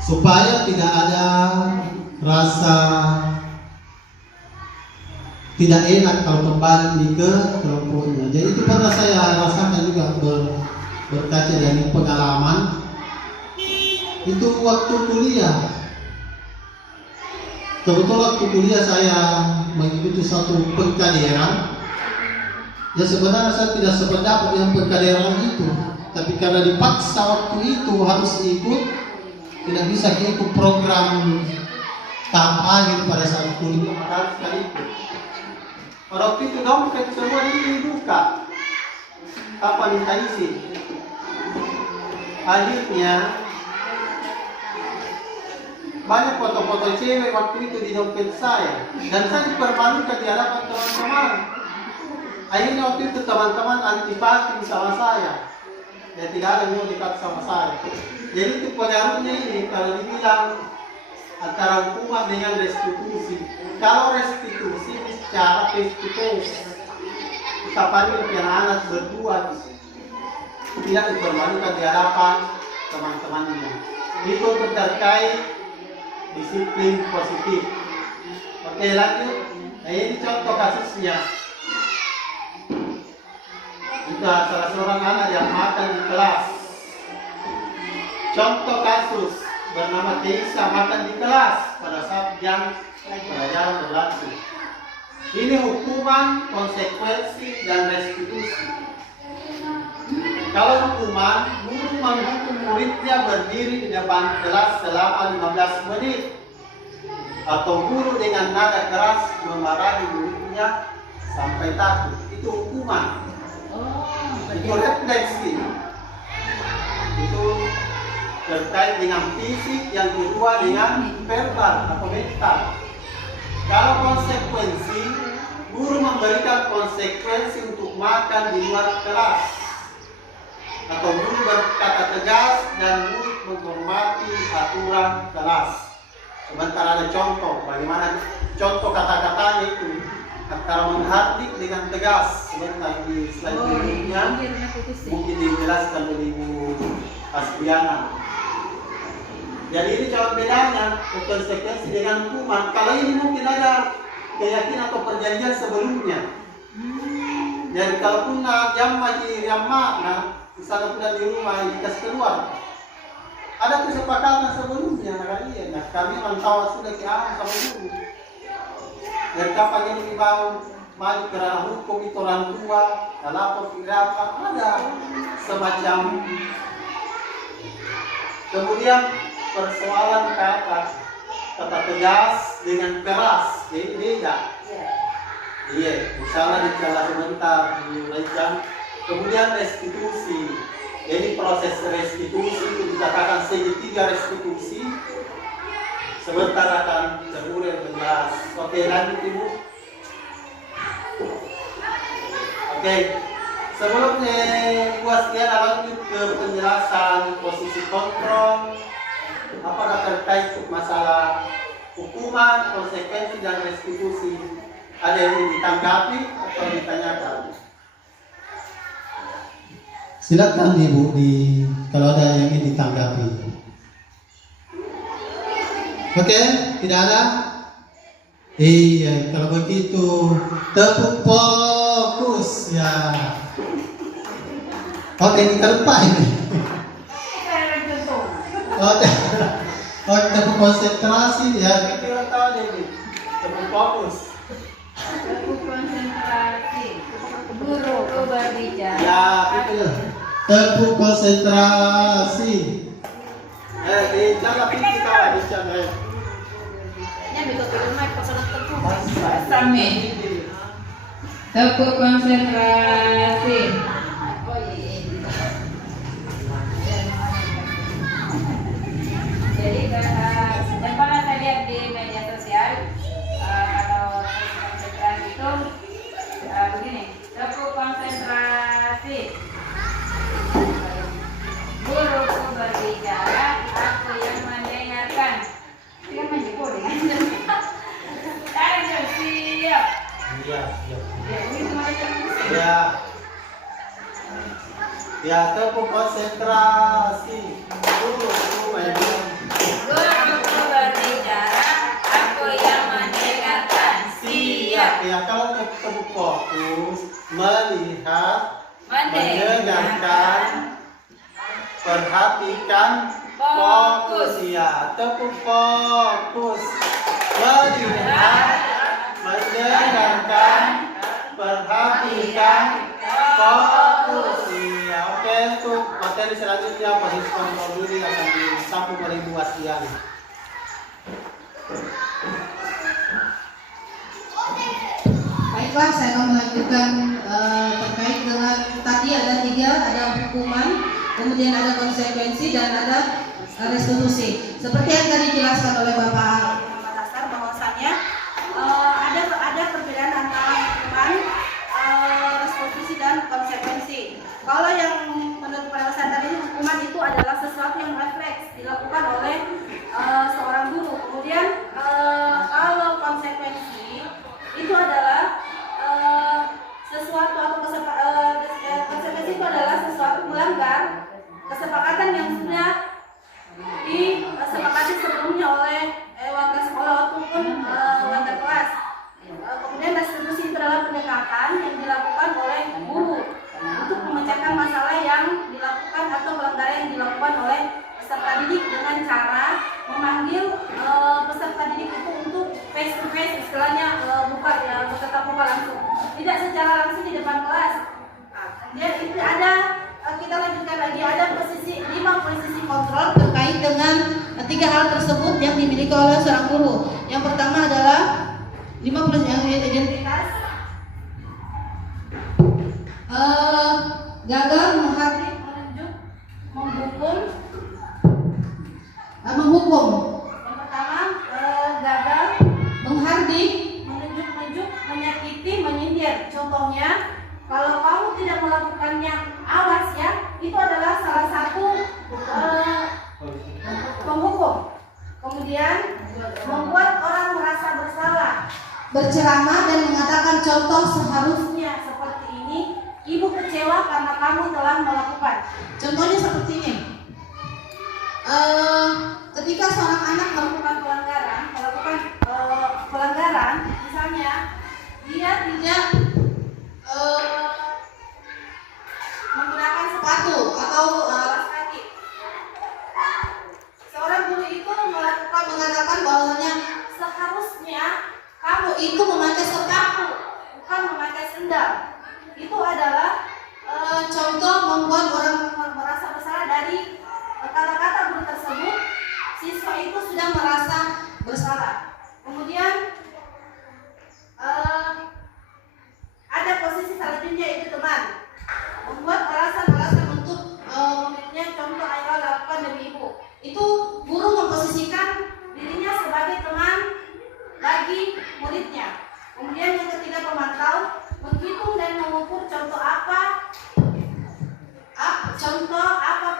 supaya tidak ada rasa tidak enak kalau kembali ke kelompoknya. Jadi itu pernah saya rasakan juga berkaca dari pengalaman. Itu waktu kuliah. Kebetulan waktu kuliah saya mengikuti satu pengkaderan. Ya sebenarnya saya tidak sependapat dengan pengkaderan itu, tapi karena dipaksa waktu itu harus ikut, tidak bisa ikut program tahap akhir pada saat kuliah harus ikut. Pada waktu itu dompet semua dibuka. tanpa minta izin. Akhirnya banyak foto-foto cewek waktu itu di dompet saya, dan saya dipermalukan di hadapan teman-teman. Akhirnya waktu itu teman-teman antipati sama saya, ya tidak ada yang mau dekat sama saya. Jadi itu pengaruhnya ini, kalau dibilang antara hukuman dengan restitusi. Kalau restitusi secara face to face, kita panggil anak berdua, tidak dipermalukan di hadapan teman-temannya. Itu terkait disiplin positif. Oke, lanjut. Nah, ini contoh kasusnya. Itu salah seorang anak yang makan di kelas. Contoh kasus bernama Teisa makan di kelas pada saat jam pelajaran berlangsung. Ini hukuman, konsekuensi, dan restitusi. Kalau hukuman, guru menghukum muridnya berdiri di depan kelas selama 15 menit, atau guru dengan nada keras memarahi muridnya sampai takut. Itu hukuman. Itu refleksi. Itu terkait dengan fisik, yang kedua dengan verbal atau mental. Kalau konsekuensi, guru memberikan konsekuensi untuk makan di luar kelas, atau guru berkata tegas dan murid menghormati aturan kelas. Sebentar ada contoh, bagaimana contoh kata-katanya itu antara menghardik dengan tegas. Sebentar di slide berikutnya mungkin dijelaskan oleh Ibu Asbiana. Jadi ini cara bedanya konsekuensi dengan hukuman. Kalau ini mungkin ada keyakinan atau perjanjian sebelumnya. Jadi kalau punah jam lagi makna, misalnya pulang di rumah dikasih keluar, ada kesepakatan sebelumnya. Nah, kami mantau sudah kiamat sama guru. Dan kapan yang dibangun maju kerana hukum itu orang tua, lapor kirapan, ada semacam. Kemudian persoalan kata tegas dengan keras, ini beda. Iya, misalnya dicela sebentar, diuraikan. Kemudian restitusi. Jadi proses restitusi itu dikatakan segitiga restitusi. Sebentar akan terurai menjelas. Oke, lanjut Ibu. Oke, sebelumnya buat sekian lanjut ke penjelasan posisi kontrol. Apakah terkait masalah hukuman, konsekuensi, dan restitusi? Ada yang ingin ditanggapi atau ditanyakan? Silakan Ibu, kalau ada yang ingin ditanggapi. Oke, tidak ada? Iya, kalau begitu tepuk fokus ya. Oke, kita lupa ini. Oke, tepuk konsentrasi ya. Kita tahu deh, tepuk fokus. Tepuk konsentrasi. Guru berbicara. Ya, itu. Tepuk konsentrasi. Jangan pikir kalau bicara. Tepuk konsentrasi. Jadi yang pernah saya lihat di media sosial, kalau konsentrasi itu begini, tepuk konsentrasi. Guruku berbicara, aku yang mendengarkan. Kita menjepur dengan siap. Iya. Ya. Ya, tepuk konsentrasi. Guruku berbicara, aku yang mendengarkan. Siap. Ya, kalau tepuk fokus, melihat, mendengarkan, perhatikan, fokus. Ya, tepuk fokus, melihat, mendengarkan, perhatikan, fokus. Ya, oke, untuk materi selanjutnya posisi kontrol diri akan disambung oleh Ibu Asliani. Baiklah, saya akan melanjutkan terkait dengan tadi ada 3 kemudian ada konsekuensi dan ada restitusi. Seperti yang tadi dijelaskan oleh Bapak Muhammad Hasan bahwasanya ada perbedaan antara hukuman, restitusi dan konsekuensi. Kalau yang menurut penjelasan tadi hukuman itu adalah sesuatu yang refleks dilakukan oleh seorang guru. Kemudian kalau konsekuensi itu adalah sesuatu atau konsekuensi itu adalah sesuatu melanggar kesepakatan yang sudah disepakati sebelumnya oleh warga sekolah ataupun warga kelas. Kemudian restitusi itu adalah pendekatan yang dilakukan oleh guru untuk memecahkan masalah yang dilakukan atau pelanggaran yang dilakukan oleh peserta didik dengan cara memanggil peserta didik itu untuk face to face, istilahnya bertatap muka langsung, tidak secara langsung di depan kelas. Kemudian itu ada, kita lanjutkan lagi, ada 5 posisi kontrol terkait dengan 3 hal tersebut yang dimiliki oleh seorang guru. Yang pertama adalah 5 posisi yang identitas, gagal, menghardik, menunjuk, menghukum. Yang pertama gagal, menghardik, menunjuk, menyakiti, menyindir. Contohnya, kalau kamu tidak melakukannya, awas ya, itu adalah salah satu penghukum. Kemudian membuat orang merasa bersalah, berceramah dan mengatakan contoh seharusnya seperti ini. Ibu kecewa karena kamu telah melakukan. Contohnya seperti ini. Ketika seorang anak melakukan pelanggaran, misalnya dia tidak menggunakan sepatu atau alas kaki. Seorang guru itu mengatakan bahwasanya seharusnya kamu itu memakai sepatu, bukan memakai sendal. Itu adalah contoh membuat orang merasa bersalah. Dari kata-kata guru tersebut, siswa itu sudah merasa bersalah. Kemudian ada posisi selanjutnya, yaitu teman, membuat alasan-alasan untuk muridnya. Contoh, ayo lakukan demi ibu. Itu guru memposisikan dirinya sebagai teman bagi muridnya. Kemudian yang ketiga, pemantau, menghitung dan mengukur contoh apa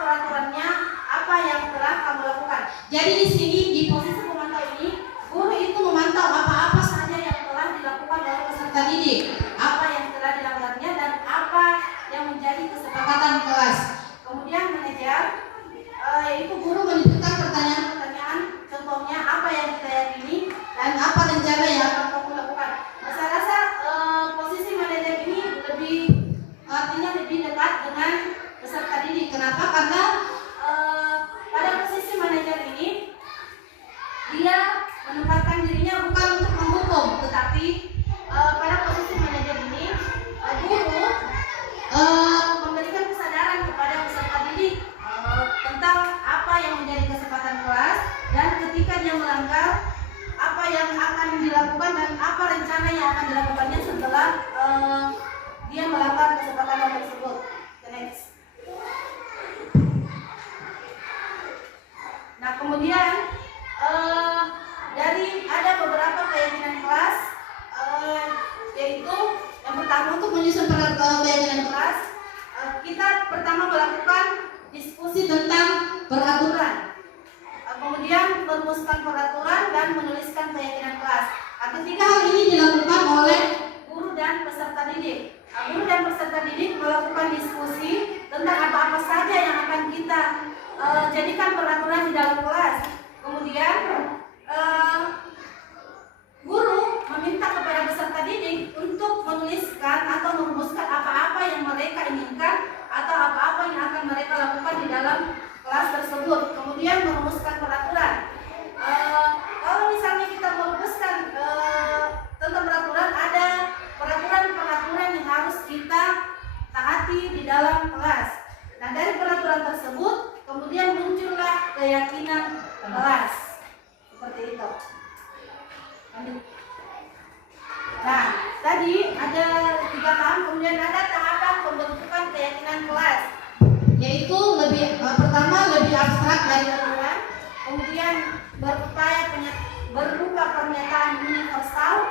peraturannya, apa yang telah kamu lakukan. Jadi di sini di posisi pemantau ini, guru itu memantau apa-apa saja yang telah dilakukan oleh peserta didik, apa yang telah dilanggarnya dan apa yang menjadi kesepakatan kelas. Kemudian manajer, yaitu guru menunjukkan pertanyaan-pertanyaan, contohnya apa yang kita yakini dan apa rencana yang akan kamu lakukan. Saya rasa posisi manajer ini artinya lebih dekat dengan peserta didik. Kenapa? Karena pada posisi manajer ini dia menempatkan dirinya bukan untuk menghukum, tetapi pada posisi manajer ini guru memberikan kesadaran kepada peserta didik tentang apa yang menjadi kesepakatan kelas, dan ketika dia melanggar, apa yang akan dilakukan dan apa rencana yang akan dilakukannya setelah dia melanggar kesepakatan tersebut. Next. Nah, kemudian dari ada beberapa keyakinan kelas, yaitu yang pertama, untuk menyusun keyakinan kelas, kita pertama melakukan diskusi tentang peraturan, kemudian merumuskan peraturan dan menuliskan keyakinan kelas. Ketiga hal ini dilakukan oleh guru dan peserta didik. Guru dan peserta didik melakukan diskusi tentang apa-apa saja yang akan kita jadikan peraturan di dalam kelas. Kemudian guru meminta kepada peserta didik untuk menuliskan atau merumuskan apa-apa yang mereka inginkan atau apa-apa yang akan mereka lakukan di dalam kelas tersebut. Kemudian merumuskan peraturan. Kalau misalnya kita merumuskan tentang peraturan, ada peraturan-peraturan yang harus kita taati di dalam kelas. Nah, dari peraturan tersebut kemudian muncullah keyakinan kelas. Seperti itu. Nah, tadi ada 3 tahap, kemudian ada tahapan pembentukan keyakinan kelas, yaitu lebih cepat dari aturan, kemudian berupa pernyataan universal,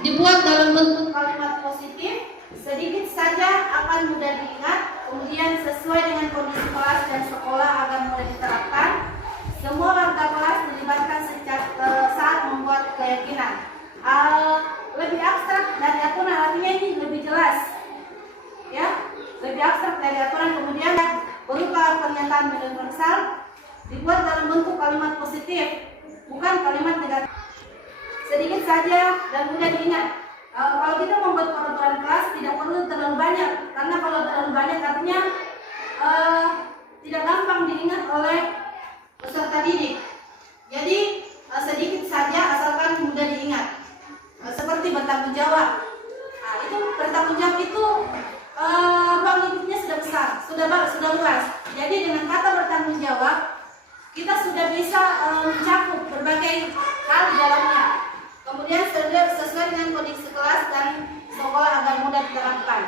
dibuat dalam bentuk kalimat positif, sedikit saja akan mudah diingat, kemudian sesuai dengan kondisi kelas dan sekolah agar mudah diterapkan. Semua warga kelas dilibatkan saat membuat keyakinan. Lebih abstrak dari aturan, artinya ini lebih jelas, ya, lebih abstrak dari aturan. Kemudian berupa pernyataan universal, dibuat dalam bentuk kalimat positif, bukan kalimat negatif. Sedikit saja dan mudah diingat. Kalau kita membuat peraturan kelas tidak perlu terlalu banyak, karena kalau terlalu banyak artinya tidak gampang diingat oleh peserta didik. Jadi sedikit saja asalkan mudah diingat. Seperti bertanggung jawab. Nah, itu bertanggung jawab itu ruang lingkupnya sudah besar, sudah luas. Jadi dengan kata bertanggung jawab kita sudah bisa mencakup berbagai hal di dalamnya. Kemudian sesuai dengan kondisi kelas dan sekolah agar mudah diterapkan.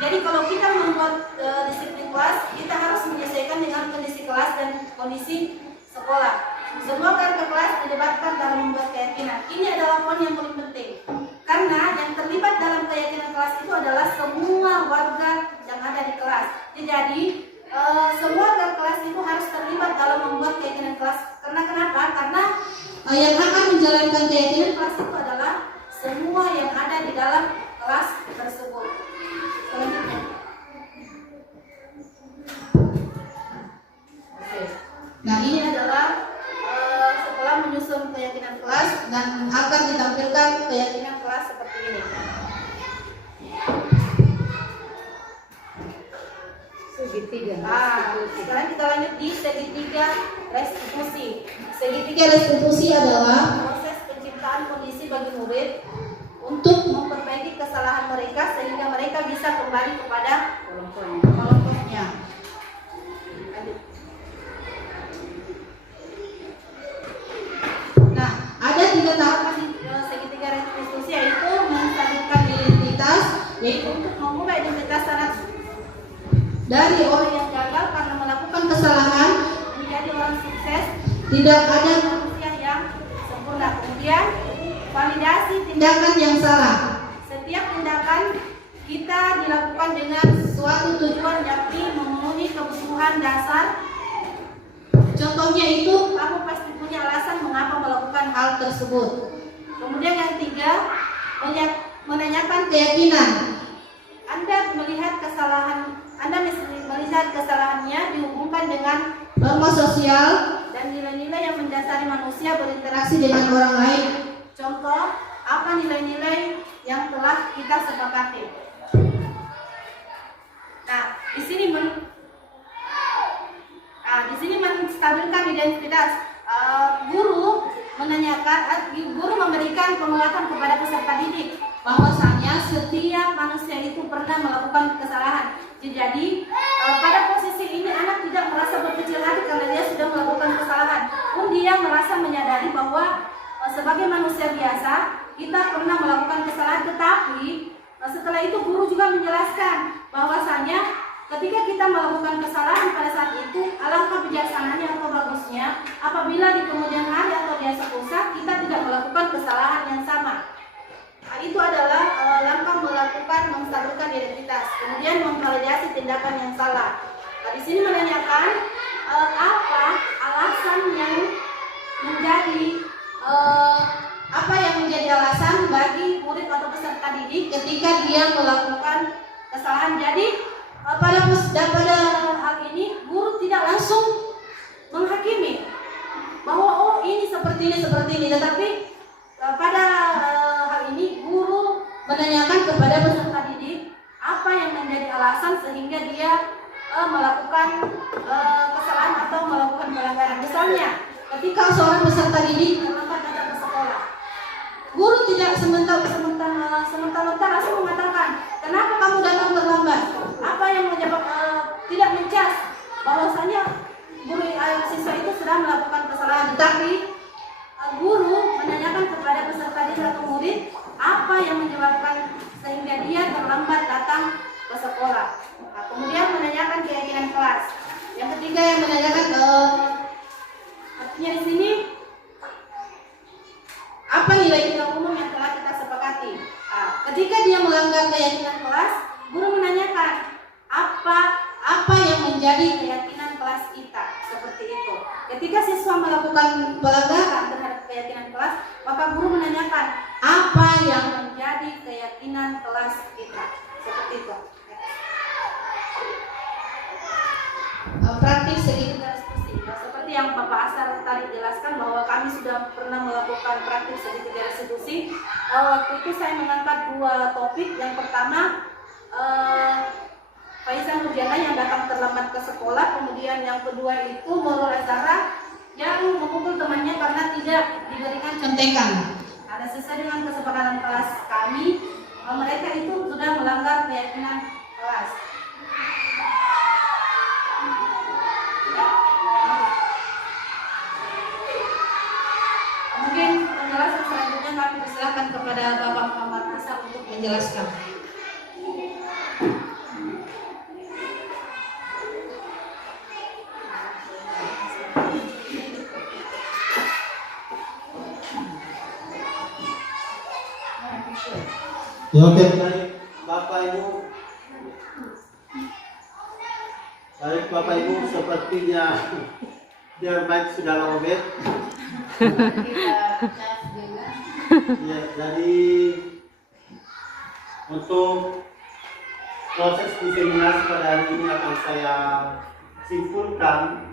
Jadi kalau kita membuat disiplin kelas, kita harus menyesuaikan dengan kondisi kelas dan kondisi sekolah. Semua warga kelas dilibatkan dalam membuat keyakinan. Ini adalah poin yang paling penting. Karena yang terlibat dalam keyakinan kelas itu adalah semua warga yang ada di kelas. Jadi semua warga kelas itu harus terlibat dalam membuat keyakinan kelas. Karena kenapa? Karena yang akan menjalankan keyakinan kelas itu adalah semua yang ada di dalam kelas tersebut. Selanjutnya. Nah, ini adalah setelah menyusun keyakinan kelas dan akan ditampilkan keyakinan kelas seperti ini. Segitiga. Sekarang kita lanjut di segitiga restitusi. Segitiga restitusi adalah proses penciptaan kondisi bagi murid untuk memperbaiki kesalahan mereka sehingga mereka bisa kembali kepada kelompoknya. Nah, ada 3 tahapan di segitiga restitusi, yaitu menstabilkan identitas, yaitu untuk mengubah identitas anak dari orang yang gagal karena melakukan kesalahan menjadi orang sukses. Tidak ada manusia yang sempurna. Kemudian validasi tindakan yang salah. Setiap tindakan kita dilakukan dengan suatu tujuan, yakni memenuhi kebutuhan dasar. Contohnya itu, kamu pasti punya alasan mengapa melakukan hal tersebut. Kemudian yang 3, menanyakan keyakinan. Anda melihat kesalahannya dihubungkan dengan norma sosial dan nilai-nilai yang mendasari manusia berinteraksi dengan orang lain. Contoh, apa nilai-nilai yang telah kita sepakati? Nah, di sini menstabilkan identitas. Guru memberikan penguatan kepada peserta didik bahwasanya setiap manusia itu pernah melakukan kesalahan. Jadi pada posisi ini anak tidak merasa berkecil hati karena dia sudah melakukan kesalahan. Pun dia merasa menyadari bahwa sebagai manusia biasa kita pernah melakukan kesalahan. Tetapi setelah itu guru juga menjelaskan bahwasanya ketika kita melakukan kesalahan pada saat itu, alangkah bijaksananya atau bagusnya apabila di kemudian hari atau di esok lusa kita tidak melakukan kesalahan yang sama. Nah, itu adalah langkah melakukan menstabilkan identitas. Kemudian memvalidasi tindakan yang salah. Nah, di sini menanyakan apa alasan yang menjadi alasan bagi murid atau peserta didik ketika dia melakukan kesalahan. Jadi pada hal ini guru tidak langsung menghakimi bahwa ini seperti ini, tetapi pada hal ini guru menanyakan kepada peserta didik apa yang menjadi alasan sehingga dia melakukan kesalahan atau melakukan pelanggaran. Misalnya, ketika seorang peserta didik terlambat datang ke sekolah, guru tidak sementara langsung mengatakan, kenapa kamu datang terlambat? Apa yang menyebabkan tidak mencas bahwasanya siswa itu sudah melakukan kesalahan, tetapi guru menanyakan kepada peserta didik atau murid apa yang menyebabkan sehingga dia terlambat datang ke sekolah. Nah, kemudian menanyakan keyakinan kelas. Yang ketiga yang menanyakan artinya di sini apa nilai nilai umum yang telah kita sepakati. Ketika dia melanggar keyakinan kelas, guru menanyakan apa yang menjadi keyakinan kelas kita, seperti itu. Ketika siswa melakukan pelanggaran terhadap keyakinan kelas, maka guru menanyakan apa yang menjadi keyakinan kelas kita, seperti itu. Praktik segi diskusi, seperti yang Bapak Asar tadi jelaskan bahwa kami sudah pernah melakukan praktik segitiga restitusi. Waktu itu saya mengangkat 2 topik. Yang pertama, Faizal Nurjana yang datang terlambat ke sekolah. Kemudian yang kedua itu Nurul Azhara yang memukul temannya karena tidak diberikan contekan. Ada sesuai dengan kesepakatan kelas kami, mereka itu sudah melanggar keyakinan kelas. Mungkin penjelasan selanjutnya kami persilakan kepada Bapak Muhammad Asar untuk menjelaskan. Ya, oke, baik Bapak Ibu. Baik Bapak Ibu, sepertinya biar baik sudah lowbat. Ya, jadi untuk proses diseminasi pada hari ini akan saya simpulkan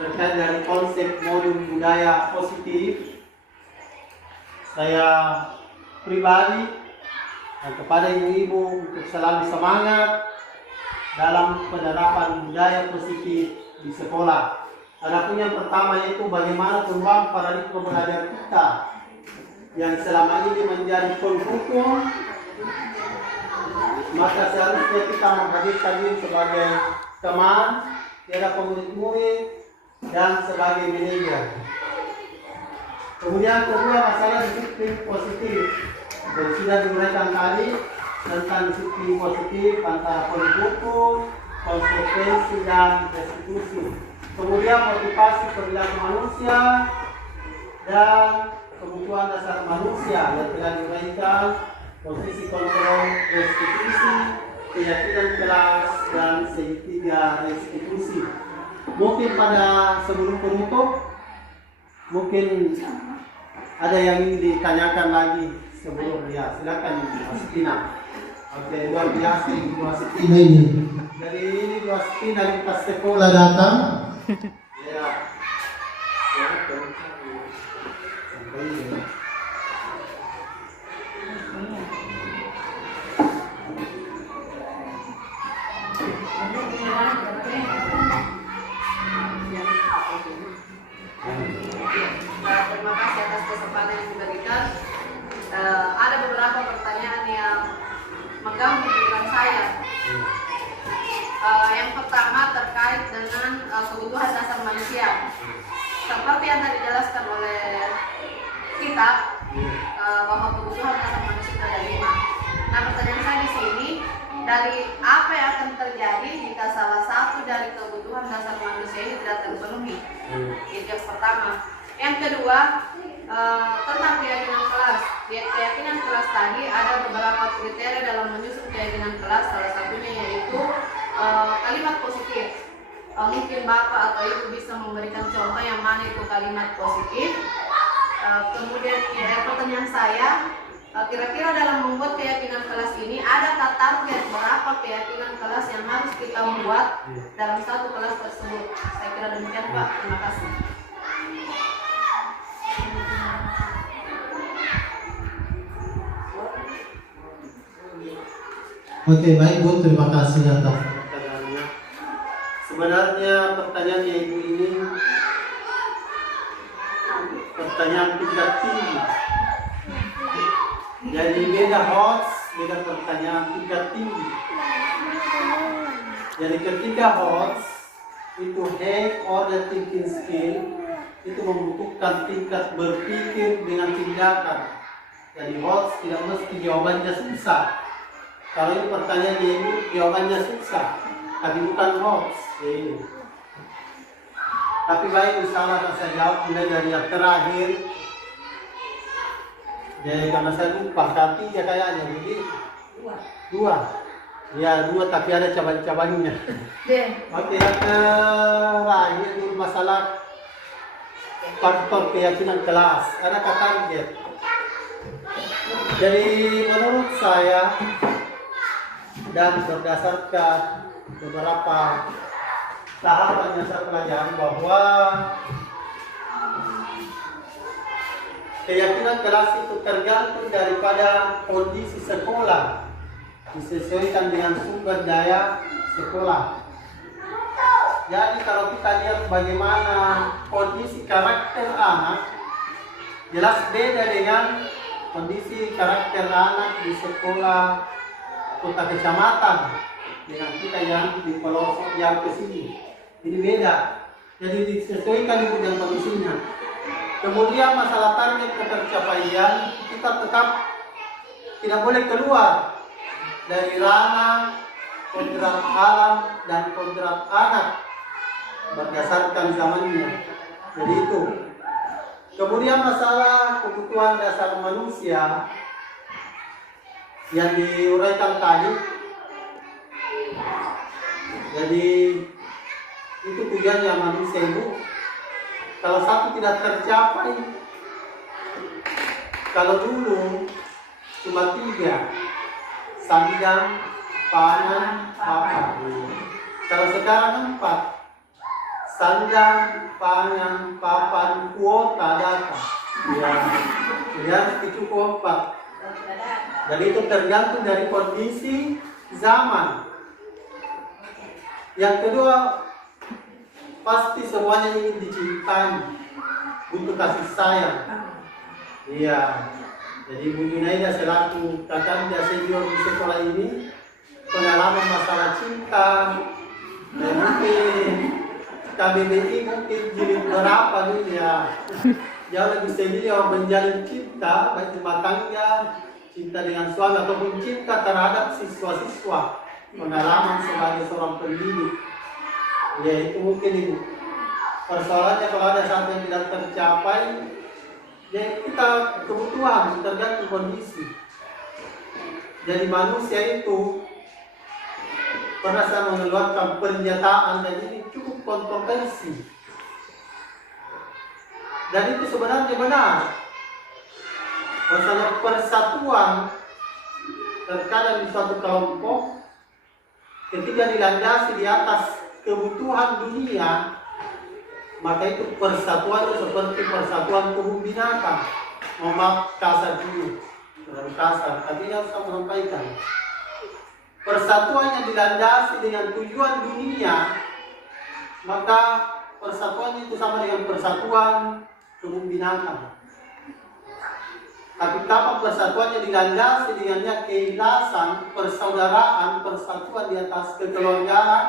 terkait dari konsep modul budaya positif. Saya pribadi dan kepada ibu-ibu untuk selalu semangat dalam penerapan budaya positif di sekolah. Adapun yang pertama yaitu bagaimana perubahan paradigma belajar kita yang selama ini menjadi penghukum, maka seharusnya kita menghadirkan diri sebagai teman, tidak pemurid-murid, dan sebagai manajer. Kemudian kedua, masalah disiplin positif. Dan sudah diuraikan tadi tentang disiplin positif antara pendukung, konsekuensi, dan restitusi. Kemudian motivasi perilaku manusia dan kebutuhan dasar manusia yang telah diuraikan, posisi kontrol restitusi, keyakinan kelas, dan segitiga restitusi. Mungkin pada sebelum penutup, mungkin ada yang ingin ditanyakan lagi sebelum ya, silakan Mas Tina. Oke, luar biasa ini Mas Tina ini. Jadi ini Mas Tina dari pas sekolah datang. Ya. Sampai ini. Terima kasih atas kesempatan yang diberikan. Ada beberapa pertanyaan yang mengganggu pikiran saya. Yang pertama terkait dengan kebutuhan dasar manusia. Seperti yang tadi dijelaskan oleh kita bahwa kebutuhan dasar manusia ada 5. Nah, pertanyaan saya di sini, dari apa yang akan terjadi jika salah satu dari kebutuhan dasar manusia ini tidak terpenuhi? Itu yang pertama. Yang kedua, tentang keyakinan kelas. Keyakinan kelas tadi ada beberapa kriteria dalam menyusun keyakinan kelas. Salah satunya yaitu kalimat positif. Mungkin Bapak atau Ibu bisa memberikan contoh yang mana itu kalimat positif. Kemudian pertanyaan saya, kira-kira dalam membuat keyakinan kelas ini adakah target berapa keyakinan kelas yang harus kita buat dalam satu kelas tersebut? Saya kira demikian Pak. Terima kasih. Oke, baik Bu, terima kasih atas pertanyaannya. Sebenarnya pertanyaannya Ibu ini pertanyaan tingkat tinggi. Jadi beda hots dengan pertanyaan tingkat tinggi. Jadi ketika hots itu high order thinking skill, itu membutuhkan tingkat berpikir dengan tindakan. Jadi hots tidak mesti jawabannya susah. Kalau ini pertanyaan ini jawabannya susah, tapi bukan hoax. Tapi baik insyaallah akan saya jawab mulai dari yang terakhir. Jadi karena saya lupa tapi ya kayaknya jadi dua. Ya dua tapi ada cabang-cabangnya. Oke, yang terakhir itu masalah faktor keyakinan kelas. Adakah target? Jadi menurut saya dan berdasarkan beberapa tahapan yang saya pelajari bahwa keyakinan kelas itu tergantung daripada kondisi sekolah, disesuaikan dengan sumber daya sekolah. Jadi kalau kita lihat bagaimana kondisi karakter anak, jelas beda dengan kondisi karakter anak di sekolah kota kecamatan dengan kita yang di pelosok yang ke sini. Ini beda. Jadi disesuaikan dengan kondisinya. Kemudian masalah target ketercapaian, kita tetap tidak boleh keluar dari ranah kodrat alam dan kodrat anak berdasarkan zamannya. Jadi itu. Kemudian masalah kebutuhan dasar manusia yang diuraikan tadi. Jadi itu tujuannya manusia itu. Kalau satu tidak tercapai, kalau dulu cuma 3, sandang, pangan, papan. Kalau sekarang 4, sandang, pangan, papan, kuota, data. Ya, itu kuota. Jadi itu tergantung dari kondisi zaman. Yang kedua, pasti semuanya ingin dicintai, butuh kasih sayang. Iya. Jadi Bu Junaida selaku kakanda senior di sekolah ini pengalaman masalah cinta dan mungkin KBBI mungkin jilid berapa nih ya. Jauh lebih senior menjalin cinta baik rumah tangga, cinta dengan suami ataupun cinta terhadap siswa-siswa. Pengalaman sebagai seorang pendidik. Ya itu mungkin ibu. Persoalannya kalau ada satu yang tidak tercapai, ya kita kebutuhan tergantung kondisi. Jadi manusia itu merasa mengeluarkan pernyataan dan ini cukup kontroversi. Dan itu sebenarnya benar. Masalah persatuan terkadang di suatu kelompok ketika dilandasi di atas kebutuhan dunia, maka itu persatuannya seperti persatuan kebun binatang. Mohon maaf kasar dulu, terlalu kasar, tapi ini harus saya sampaikan. Persatuannya dilandasi dengan tujuan dunia, maka persatuannya itu sama dengan persatuan kebun binatang. Tapi kapan persatuannya dilandasi dengannya keikhlasan, persaudaraan, persatuan di atas kekeluargaan,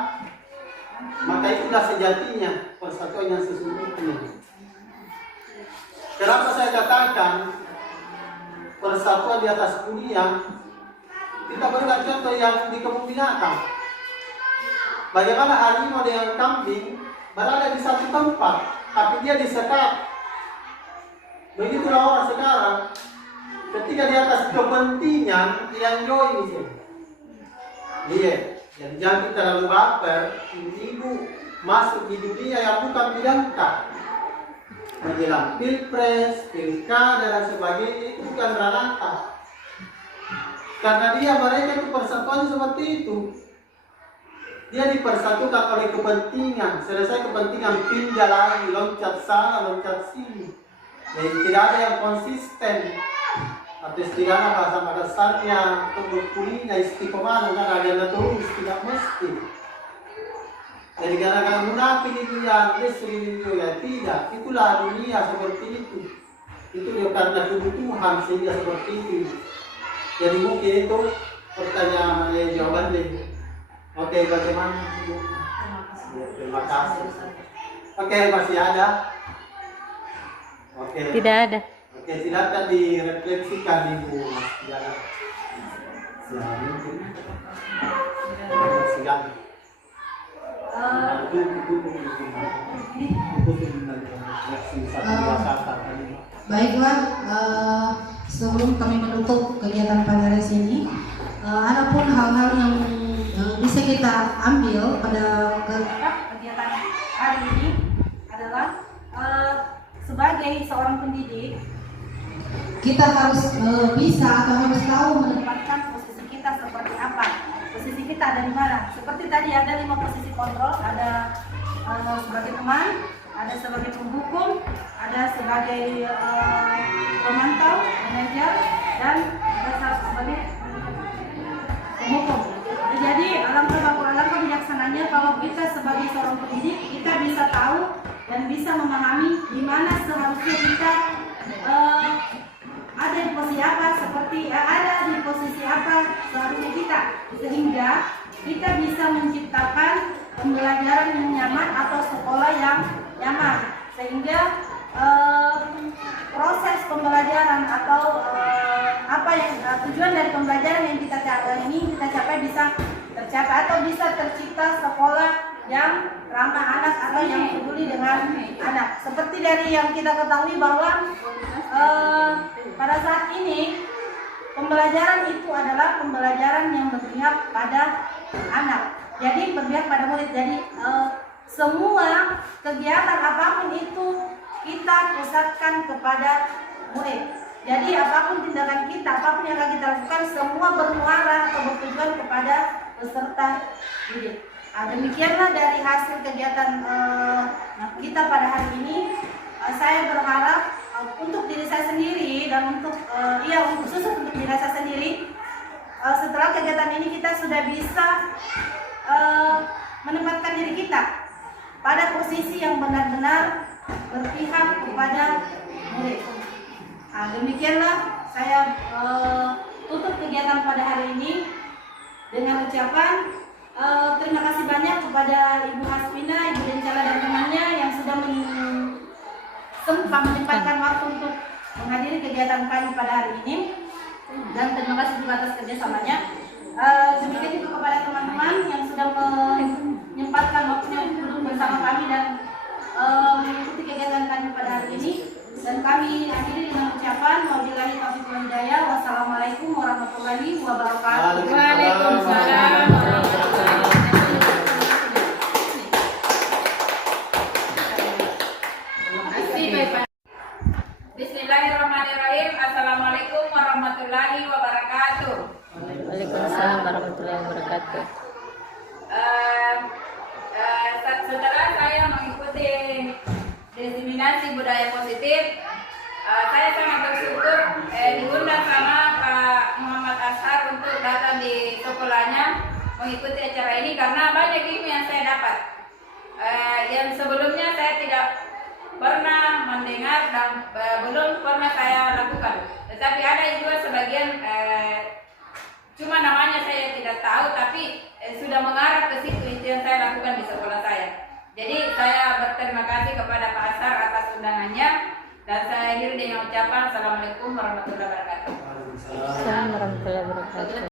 maka itulah sejatinya persatuan yang sesungguhnya. Kenapa saya katakan persatuan di atas dunia? Kita berikan contoh yang di kebun binatang. Bagaimana harimau dengan kambing berada di satu tempat, tapi dia disekat. Begitulah orang sekarang. Ketika di atas kepentingan yang join di sini. Iya. Jadi jangan kita terlalu baper, ibu masuk di dunia yang bukan bidangnya. Menjelang pilpres, pilkada dan sebagainya itu bukan ranahnya. Karena mereka itu persatuan seperti itu. Dia dipersatukan oleh kepentingan. Selesai kepentingan pindah lagi, loncat sana, loncat sini. Jadi tidak ada yang konsisten. Atau istilahnya bahasa dasarnya untuk kulina istiqomah kan ada terus tidak mesti. Jadi gara-gara munafik itu yang istri itu ya tidak. Itulah dunia seperti itu. Itu dia karena kebutuhan sehingga seperti itu. Jadi mungkin itu pertanyaan jawabannya. Oke, bagaimana Bu? Terima kasih. Oke, masih ada? Oke. Tidak ada. Oke, silakan direfleksikan Ibu. Silakan. Silakan. Baiklah, sebelum kami menutup kegiatan pada hari ini, adapun hal-hal yang bisa kita ambil pada kegiatan hari ini adalah sebagai seorang pendidik, kita harus bisa atau harus tahu menempatkan posisi kita seperti apa. Posisi kita ada di mana? Seperti tadi ada 5 posisi kontrol, ada sebagai teman, ada sebagai penghukum, ada sebagai pemantau, manajer, dan ada sebagai penghukum. Jadi alangkah bijaksananya kalau kita sebagai seorang pendidik kita bisa tahu dan bisa memahami di mana seharusnya kita ada di posisi apa, seperti ada di posisi apa seharusnya kita, sehingga kita bisa menciptakan pembelajaran yang nyaman atau sekolah yang nyaman, sehingga proses pembelajaran atau apa yang tujuan dari pembelajaran yang kita capai bisa tercapai atau bisa tercipta sekolah yang ramah anak atau yang peduli dengan anak. Seperti dari yang kita ketahui bahwa pada saat ini pembelajaran itu adalah pembelajaran yang berpihak pada anak. Jadi berpihak pada murid. Jadi semua kegiatan apapun itu kita pusatkan kepada murid. Jadi apapun tindakan kita, apapun yang akan kita lakukan, semua bermuara atau bertujuan kepada peserta didik. Demikianlah dari hasil kegiatan kita pada hari ini. Saya berharap untuk diri saya sendiri dan untuk khusus untuk diri saya sendiri, setelah kegiatan ini kita sudah bisa menempatkan diri kita pada posisi yang benar-benar berpihak kepada murid. Demikianlah saya tutup kegiatan pada hari ini dengan ucapan terima kasih banyak kepada Ibu Hasmina, Ibu Dencala dan temannya yang sudah sempat menyempatkan waktu untuk menghadiri kegiatan kami pada hari ini, dan terima kasih juga atas kerjasamanya. Demikian juga kepada teman-teman yang sudah menyempatkan waktunya untuk duduk bersama kami dan mengikuti kegiatan kami pada hari ini. Dan kami akhiri dengan ucapan wabillahi taufiq wal hidayah. Wassalamualaikum warahmatullahi wabarakatuh. Waalaikumsalam warahmatullahi wabarakatuh. Bismillahirrahmanirrahim. Assalamualaikum warahmatullahi wabarakatuh. Waalaikumsalam warahmatullahi wabarakatuh. Setelah saya mengikuti diseminasi budaya positif, saya sangat bersyukur diundang sama Pak Muhammad Ashar untuk datang di sekolahnya mengikuti acara ini, karena banyak ilmu yang saya dapat yang sebelumnya saya tidak pernah mendengar dan belum pernah saya lakukan. Tetapi ada juga sebagian cuma namanya saya tidak tahu, tapi sudah mengarah ke situ. Itu yang saya lakukan di sekolah saya. Jadi saya berterima kasih kepada Pak Ashar atas undangannya, dan saya akhiri dengan ucapan Assalamualaikum warahmatullahi wabarakatuh. Assalamualaikum warahmatullahi wabarakatuh.